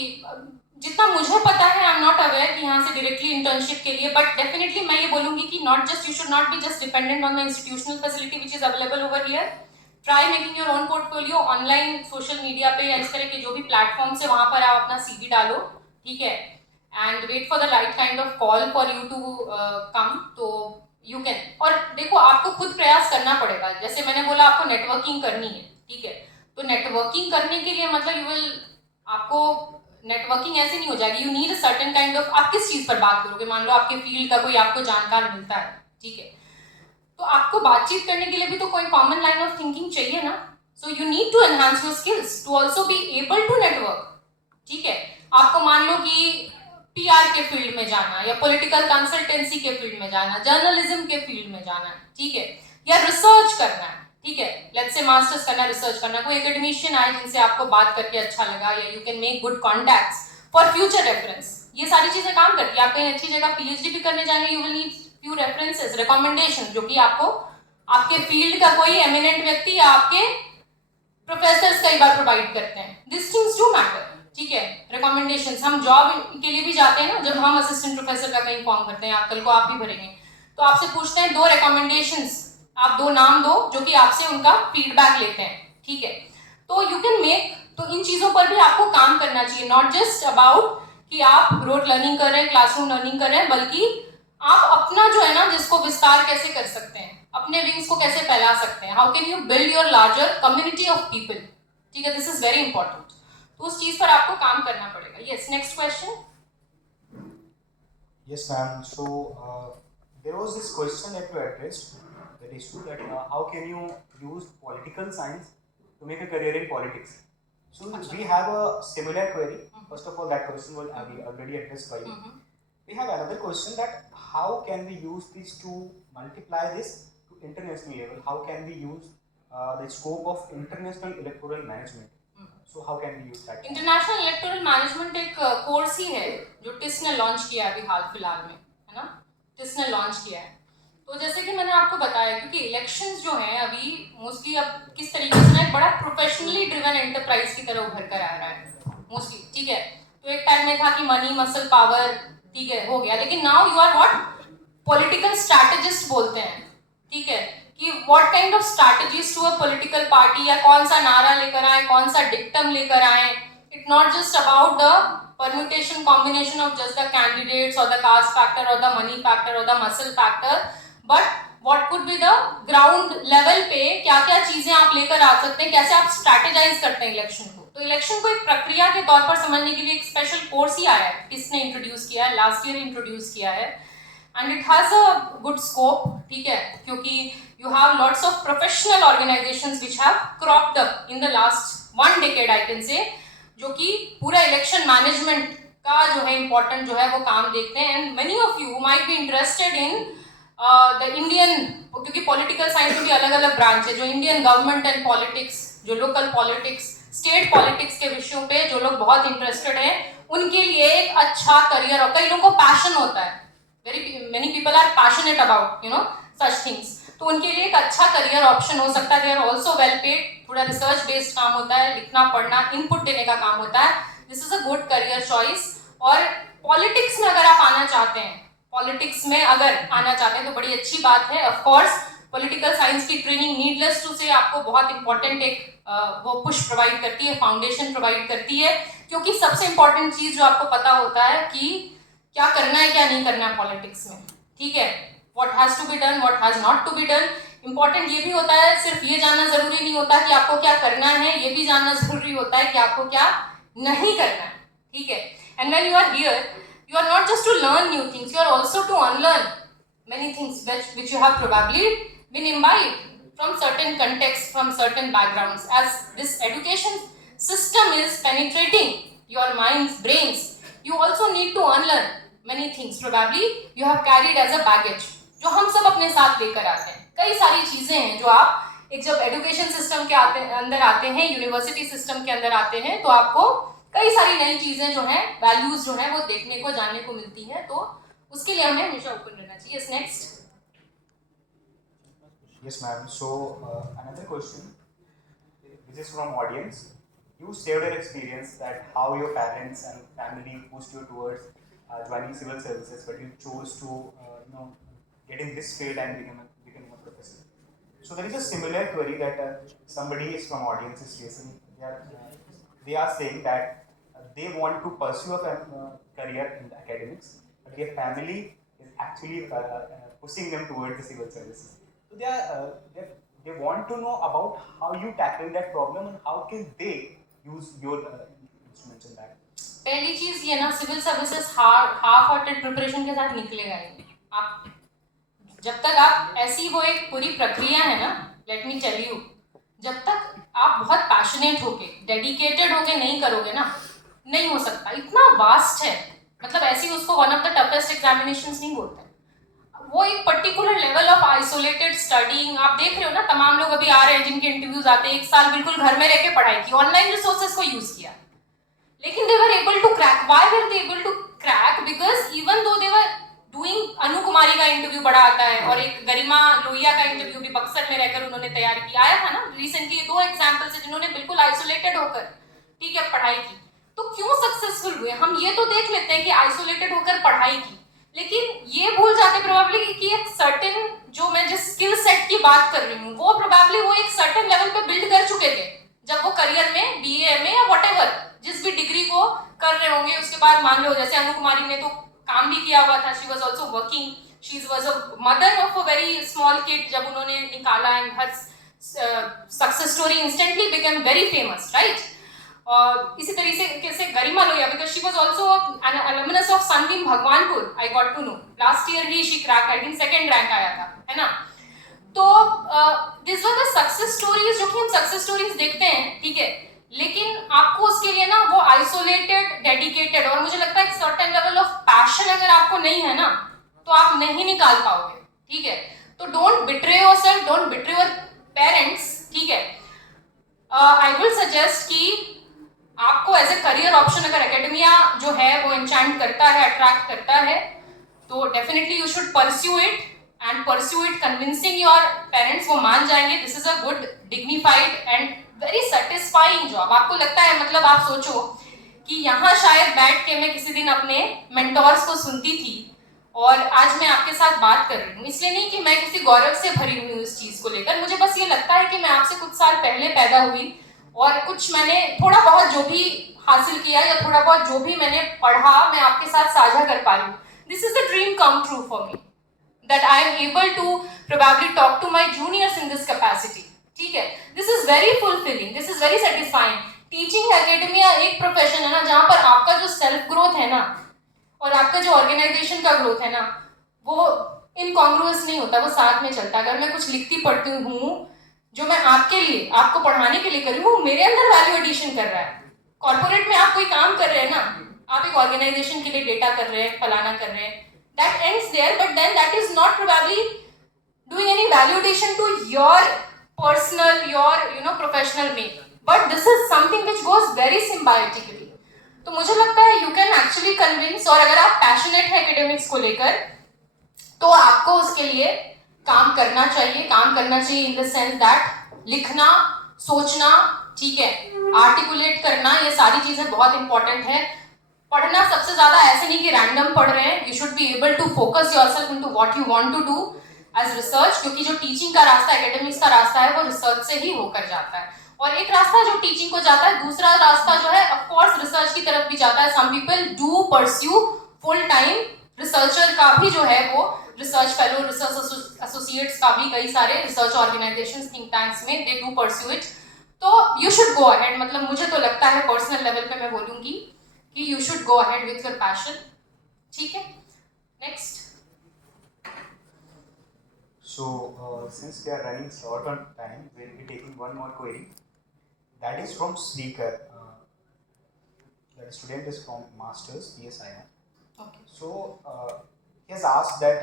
जितना मुझे पता है आई एम नॉट अवेयर कि यहाँ से डायरेक्टली इंटर्नशिप के लिए, बट डेफिनेटली मैं ये बोलूँगी कि not just you should not be just dependent on the institutional facility which is available over here. Try making your own portfolio online social media पे या इस तरह के जो भी प्लेटफॉर्म्स है वहाँ पर आप अपना CV डालो, ठीक है, and wait for the right kind of call for you to come. तो यू कैन. और देखो आपको खुद प्रयास करना पड़ेगा. जैसे मैंने बोला आपको नेटवर्किंग करनी है, ठीक है, तो नेटवर्किंग करने के लिए मतलब यू विल, आपको नेटवर्किंग ऐसे नहीं हो जाएगी. You need a certain kind of. आप किस चीज़ पर बात करोगे? मान लो आपके फील्ड का कोई आपको जानकार मिलता है, ठीक है, तो आपको बातचीत करने के लिए भी तो कोई कॉमन लाइन ऑफ थिंकिंग चाहिए ना. So you need to enhance your skills to also be able to network, ठीक है. आपको मान लो कि PR के फील्ड में जाना या पॉलिटिकल कंसल्टेंसी के फील्ड में जाना, जर्नलिज्म के फील्ड में जाना है, ठीक है, या रिसर्च करना है, ठीक है, लेट्स से मास्टर्स करना, रिसर्च करना, कोई एकेडमिशियन आए जिनसे आपको बात करके अच्छा लगा, या you can make good contacts for future reference. ये सारी चीजें काम करती है. आप कहीं अच्छी जगह PhD भी करने जाएंगे, you will need few references, recommendation, जो कि आपको आपके फील्ड का कोई एमिनेंट व्यक्ति या आपके प्रोफेसर्स कई बार प्रोवाइड करते हैं. दिस थिंग्स डू मैटर, ठीक है. रिकमेंडेशंस, हम जॉब के लिए भी जाते हैं ना, जब हम असिस्टेंट प्रोफेसर का कहीं फॉर्म करते हैं, कल को आप भी भरेंगे, तो आपसे पूछते हैं 2 रिकमेंडेशंस, आप 2 नाम दो जो कि आपसे उनका फीडबैक लेते हैं, ठीक है. तो यू कैन मेक. तो इन चीजों पर भी आपको काम करना चाहिए. नॉट जस्ट अबाउट कि आप रोड लर्निंग कर रहे हैं, क्लासरूम लर्निंग कर रहे हैं, बल्कि आप अपना जो है ना, जिसको विस्तार कैसे कर सकते हैं, अपने विंग्स को कैसे फैला सकते हैं, how can you build your larger community of people, ठीक है. This is very important. तो उस चीज पर आपको काम करना पड़ेगा. Yes, next question. Yes, ma'am. So there was this question that you addressed, that issue that how can you use political science to make a career in politics? So we have a similar query. First of all, that question was already addressed by you. We have another question that how can we use this to multiply this to international level? How can we use the scope of international electoral management? So how can we use that? International electoral management एक course ही है जो TISS ने launch किया है अभी हाल फिलहाल में, है ना. टिस ने लॉन्च किया है. तो जैसे कि मैंने आपको बताया, क्योंकि इलेक्शंस जो हैं अभी मोस्टली अब किस तरीके से ना एक बड़ा प्रोफेशनली ड्रिवन एंटरप्राइज की तरह उभर कर आ रहा है मोस्टली, ठीक है. तो एक टाइम में था कि मनी मसल पावर, ठीक है, हो गया, लेकिन now you are what political strategist बोलते हैं, ठीक है, कि what kind of strategies to a political party, या कौन सा नारा लेकर आए, कौन सा डिक्टम लेकर आए. It not just about the permutation combination of just the candidates और द कास्ट फैक्टर और द मनी फैक्टर और the muscle factor, but what could be the ground level पे क्या क्या चीजें आप लेकर आ सकते हैं, कैसे आप स्ट्रैटेजाइज करते हैं इलेक्शन को. तो इलेक्शन को एक प्रक्रिया के तौर पर समझने के लिए एक स्पेशल कोर्स ही आया है, किसने इंट्रोड्यूस किया है, लास्ट ईयर इंट्रोड्यूस किया है, and it has a good scope, ठीक है, क्योंकि you have lots of professional organizations which have cropped up in the last 1 decade I can say, जो कि पूरा इलेक्शन मैनेजमेंट का जो है इम्पोर्टेंट जो है वो काम देखते हैं. And many of you might be interested in the Indian, क्योंकि पॉलिटिकल साइंस में भी अलग अलग ब्रांच है, जो इंडियन गवर्नमेंट एंड पॉलिटिक्स, जो लोकल पॉलिटिक्स, स्टेट पॉलिटिक्स के विषयों पे जो लोग बहुत इंटरेस्टेड हैं, उनके लिए एक अच्छा करियर, और कई लोगों को पैशन होता है, very many people are passionate about you know such things, तो उनके लिए एक अच्छा करियर ऑप्शन हो सकता है. They are also well paid, थोड़ा रिसर्च बेस्ड काम होता है, लिखना पढ़ना, इनपुट देने का काम होता है. This is a good career choice. और पॉलिटिक्स में अगर आप आना चाहते हैं, पॉलिटिक्स में अगर आना चाहते हैं तो बड़ी अच्छी बात है. ऑफ कोर्स पॉलिटिकल साइंस की ट्रेनिंग नीडलेस टू से आपको बहुत इंपॉर्टेंट एक वो पुश प्रोवाइड करती है, फाउंडेशन प्रोवाइड करती है, क्योंकि सबसे इंपॉर्टेंट चीज जो आपको पता होता है कि क्या करना है क्या नहीं करना है पॉलिटिक्स में, ठीक है, what has to be done, what has not to be done. Important ये भी होता है, सिर्फ ये जानना जरूरी नहीं होता कि आपको क्या करना है, ये भी जानना जरूरी होता है कि आपको क्या नहीं करना है, ठीक है। And when you are here, you are not just to learn new things, you are also to unlearn many things which you have probably been imbibed from certain contexts, from certain backgrounds. As this education system is penetrating your minds, brains, you also need to unlearn many things probably you have carried as a baggage, जो हम सब अपने साथ लेकर आते हैं। कई सारी चीजें हैं जो आप एक जब एजुकेशन सिस्टम के अंदर आते हैं, यूनिवर्सिटी सिस्टम के अंदर आते हैं, तो आपको कई सारी नई चीजें जो हैं, वैल्यूज जो हैं, वो देखने को जानने को मिलती हैं। तो उसके लिए हमें हमेशा ओपन रहना चाहिए। Yes, next. Yes, ma'am. So another question, this is from audience. You shared your experience that how your parents and family pushed you towards joining civil services, but you chose to get in this field and become a professor. So there is a similar query that somebody is from audience is facing. They are saying that they want to pursue a career in the academics, but their family is actually pushing them towards the civil services. So they want to know about how you tackle that problem and how can they use your instruments in that. पहली चीज ये ना, civil services half hearted preparation के साथ निकलेगा ही। आप जब तक आप ऐसी वो एक पूरी प्रक्रिया है ना, लेट मी टेल यू, जब तक आप बहुत पैशनेट होके, डेडिकेटेड होके नहीं करोगे ना, नहीं हो सकता। इतना वास्ट है, मतलब ऐसी उसको one of the toughest examinations नहीं बोलते। वो एक particular level of isolated studying, आप देख रहे हो ना, तमाम लोग अभी आ रहे हैं जिनके इंटरव्यूज आते हैं, 1 साल बिल्कुल घर में रह के पढ़ाई की, ऑनलाइन रिसोर्सेज को यूज किया, लेकिन they were able to crack. Why were they able to crack? Because even though they were doing, अनु कुमारी का इंटरव्यू बड़ा आता है और एक गरिमा लोहिया का इंटरव्यू भी बक्सर में रहकर उन्होंने तैयार किया, आया था ना रिसेंटली। 2 एग्जाम्पल्स है जिन्होंने बिल्कुल आइसोलेटेड होकर, ठीक है, पढ़ाई की। तो क्यों सक्सेसफुल हुए? हम ये तो देख लेते हैं कि आइसोलेटेड होकर पढ़ाई की, लेकिन ये भूल जाते प्रोबेबली कि एक सर्टेन, जो मैं जिस स्किल सेट की बात कर रही हूँ, वो प्रोबेबली वो एक सर्टेन लेवल पे बिल्ड कर चुके थे जब वो करियर में बीए, एमए या व्हाटएवर जिस भी डिग्री को कर रहे होंगे। उसके बाद मान लो जैसे अनु कुमारी ने तो काम भी किया हुआ था, she was also working, she was a mother of a very small kid जब उन्होंने निकाला, and her success story instantly become very famous, right. और इसी तरीके से Garima Lohia, because she was also an alumnus of Sunbeam Bhagwanpur, I got to know last year ही she crack, I think 2nd rank आया था, है ना। तो this were the success stories जो कि हम सक्सेस स्टोरीज देखते हैं, ठीक है, लेकिन आपको उसके लिए ना वो आइसोलेटेड, डेडिकेटेड, और मुझे लगता है एक सर्टेन लेवल ऑफ पैशन अगर आपको नहीं है ना, तो आप नहीं निकाल पाओगे, ठीक है। तो don't betray yourself, don't betray your parents, ठीक है। आई विल सजेस्ट कि आपको एज ए करियर ऑप्शन अगर एकेडमिया जो है वो एंचैंट करता है, अट्रैक्ट करता है, तो definitely you should pursue it and pursue it convincing your parents. वो मान जाएंगे। This is a good, dignified and very satisfying job. आपको लगता है, मतलब आप सोचो कि यहाँ शायद बैठ के मैं किसी दिन अपने मेंटोर्स को सुनती थी और आज मैं आपके साथ बात कर रही हूँ। इसलिए नहीं कि मैं किसी गौरव से भरी हुई हूँ इस चीज को लेकर, मुझे बस ये लगता है कि मैं आपसे कुछ साल पहले पैदा हुई और कुछ मैंने थोड़ा बहुत जो भी हासिल किया या थोड़ा बहुत जो भी मैंने पढ़ा, मैं आपके साथ साझा कर पा रही हूँ। This is a dream come true for me, that I am able to probably talk to my juniors in this capacity, ठीक है। This is very fulfilling, this is very satisfying. Teaching academia एक profession है ना जहाँ पर आपका जो self growth है ना और आपका जो ऑर्गेनाइजेशन का ग्रोथ है ना, वो इनकॉन्ग्रुअस नहीं होता, वो साथ में चलता है। अगर मैं कुछ लिखती पढ़ती हूँ जो मैं आपके लिए, आपको पढ़ाने के लिए कर रही हूँ, मेरे अंदर वैल्यू एडिशन कर रहा है। कॉर्पोरेट में आप कोई काम कर रहे हैं ना, आप एक ऑर्गेनाइजेशन के लिए डेटा कर रहे हैं, फलाना कर रहे हैं, that ends there, but then that is not probably doing any value addition to your personal, your professional make, but this is something which goes very symbiotically. तो मुझे लगता है you can actually convince, और अगर आप passionate हैं academics को लेकर, तो आपको उसके लिए काम करना चाहिए in the sense that लिखना, सोचना, ठीक है, articulate करना, ये सारी चीजें बहुत important है। पढ़ना सबसे ज्यादा ऐसे नहीं कि रैंडम पढ़ रहे हैं, you should be able to focus yourself into what you want to do as research, क्योंकि जो टीचिंग का रास्ता, एकेडमिक्स का रास्ता है, वो रिसर्च से ही होकर जाता है। और एक रास्ता जो टीचिंग को जाता है, दूसरा रास्ता जो है ऑफ कोर्स रिसर्च की तरफ भी जाता है. Some people do pursue full time researcher का भी जो है वो रिसर्च फेलो, रिसर्च एसोसिएट्स का भी कई सारे रिसर्च ऑर्गेनाइजेशंस, थिंक टैंक्स में दे डू परस्यू इट. तो यू शुड गो अहेड. मतलब मुझे तो लगता है पर्सनल लेवल पे मैं बोलूंगी कि you should go ahead with your passion. ठीक है, next. So, since we are running short on time, we will be taking one more query. That is from Sneaker. The student is from Masters PSIR. Okay. So, he has asked that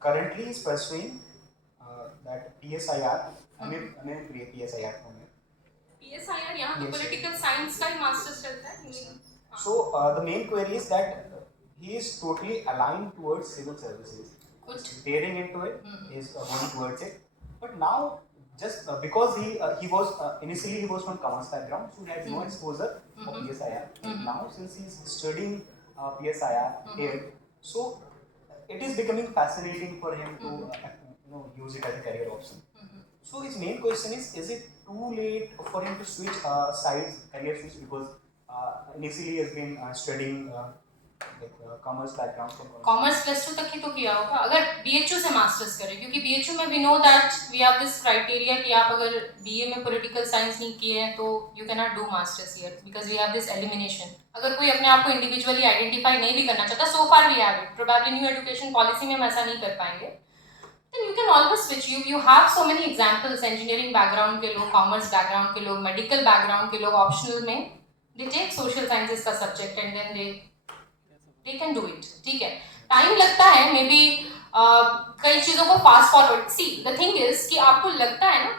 currently he is pursuing that PSIR. I mean PSIR from here. PSIR यहाँ तो Yes, political science का ही masters चलता है. So, the main query is that he is totally aligned towards civil services. Good. Tearing into it, is going towards it. But now, just because he was initially he was from commerce background, so he has no exposure of PSIR. Now, since he is studying PSIR here, so it is becoming fascinating for him to use it as a career option. So his main question is it too late for him to switch sides, career switch, because initially he has been studying commerce background से. Commerce plus 2 तक ही तो किया होगा अगर BHU से masters करें, क्योंकि BHU में we know that we have this criteria कि आप अगर बीए में पॉलिटिकल साइंस नहीं किए हैं तो you can not do masters here because we have this elimination. अगर कोई अपने आप को इंडिविजुअली आइडेंटिफाई नहीं भी करना चाहता, so far we have it, probably new education policy में हम ऐसा नहीं कर पाएंगे, then you can always switch. You have so many examples. engineering background के लोग, commerce background के लोग, medical background के लोग optional में they take social sciences का subject and then they can do it. ठीक है, टाइम लगता है मे बी कई चीजों को fast forward. See the thing is कि आपको लगता है ना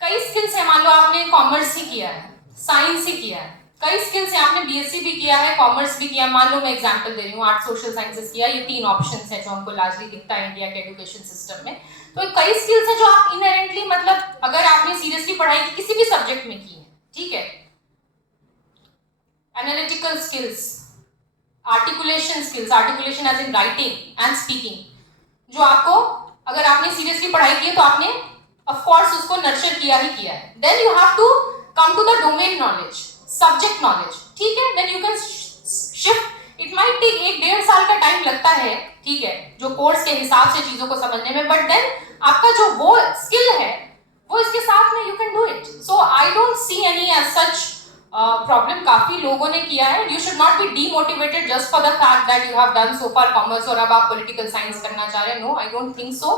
कई स्किल्स है, मान लो आपने कॉमर्स ही किया है, साइंस ही किया है, कई स्किल्स है, आपने बीएससी भी किया है, कॉमर्स भी किया, मान लो मैं एग्जांपल दे रही हूँ, आर्ट सोशल साइंसेस किया, ये 3 ऑप्शंस है जो हमको लार्जली दिखता है इंडिया के एजुकेशन सिस्टम में. तो कई स्किल्स है जो आप इनहेरेंटली, मतलब अगर आपने सीरियसली पढ़ाई की किसी भी सब्जेक्ट में की है, ठीक है, analytical skills, articulation skills, articulation as in writing and speaking, जो आपको अगर आपने सीरियसली पढ़ाई की है तो आपने ऑफ कोर्स उसको नर्चर किया ही किया है. Then you have to come to the domain knowledge, subject knowledge. ठीक है, then you can shift. It might take 1-1.5 साल का टाइम लगता है, ठीक है, जो कोर्स के हिसाब से चीजों को समझने में, बट देन आपका जो वो स्किल है वो इसके साथ में you can do it. So I don't see any as such problem. काफी लोगों ने किया है. You should not be demotivated just for the fact that you have done so far commerce और अब आप पॉलिटिकल साइंस करना चाह रहे हैं. No, I don't think so.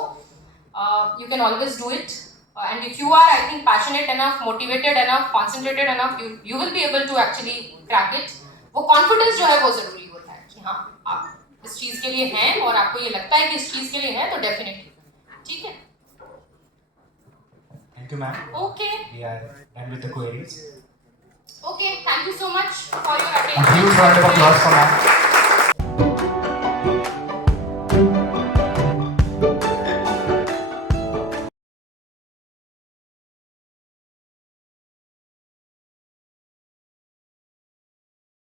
You can always do it and if you are, I think, passionate enough, motivated enough, concentrated enough, you will be able to actually crack it. वो confidence जो है वो जरूरी होता है कि हाँ आप इस चीज के लिए हैं और आपको ये लगता है कि इस चीज के लिए है तो डेफिनेटली. ठीक है, Thank you, ma'am. okay, We are done with the queries. okay, thank you so much for your A attention. huge round of applause for ma'am.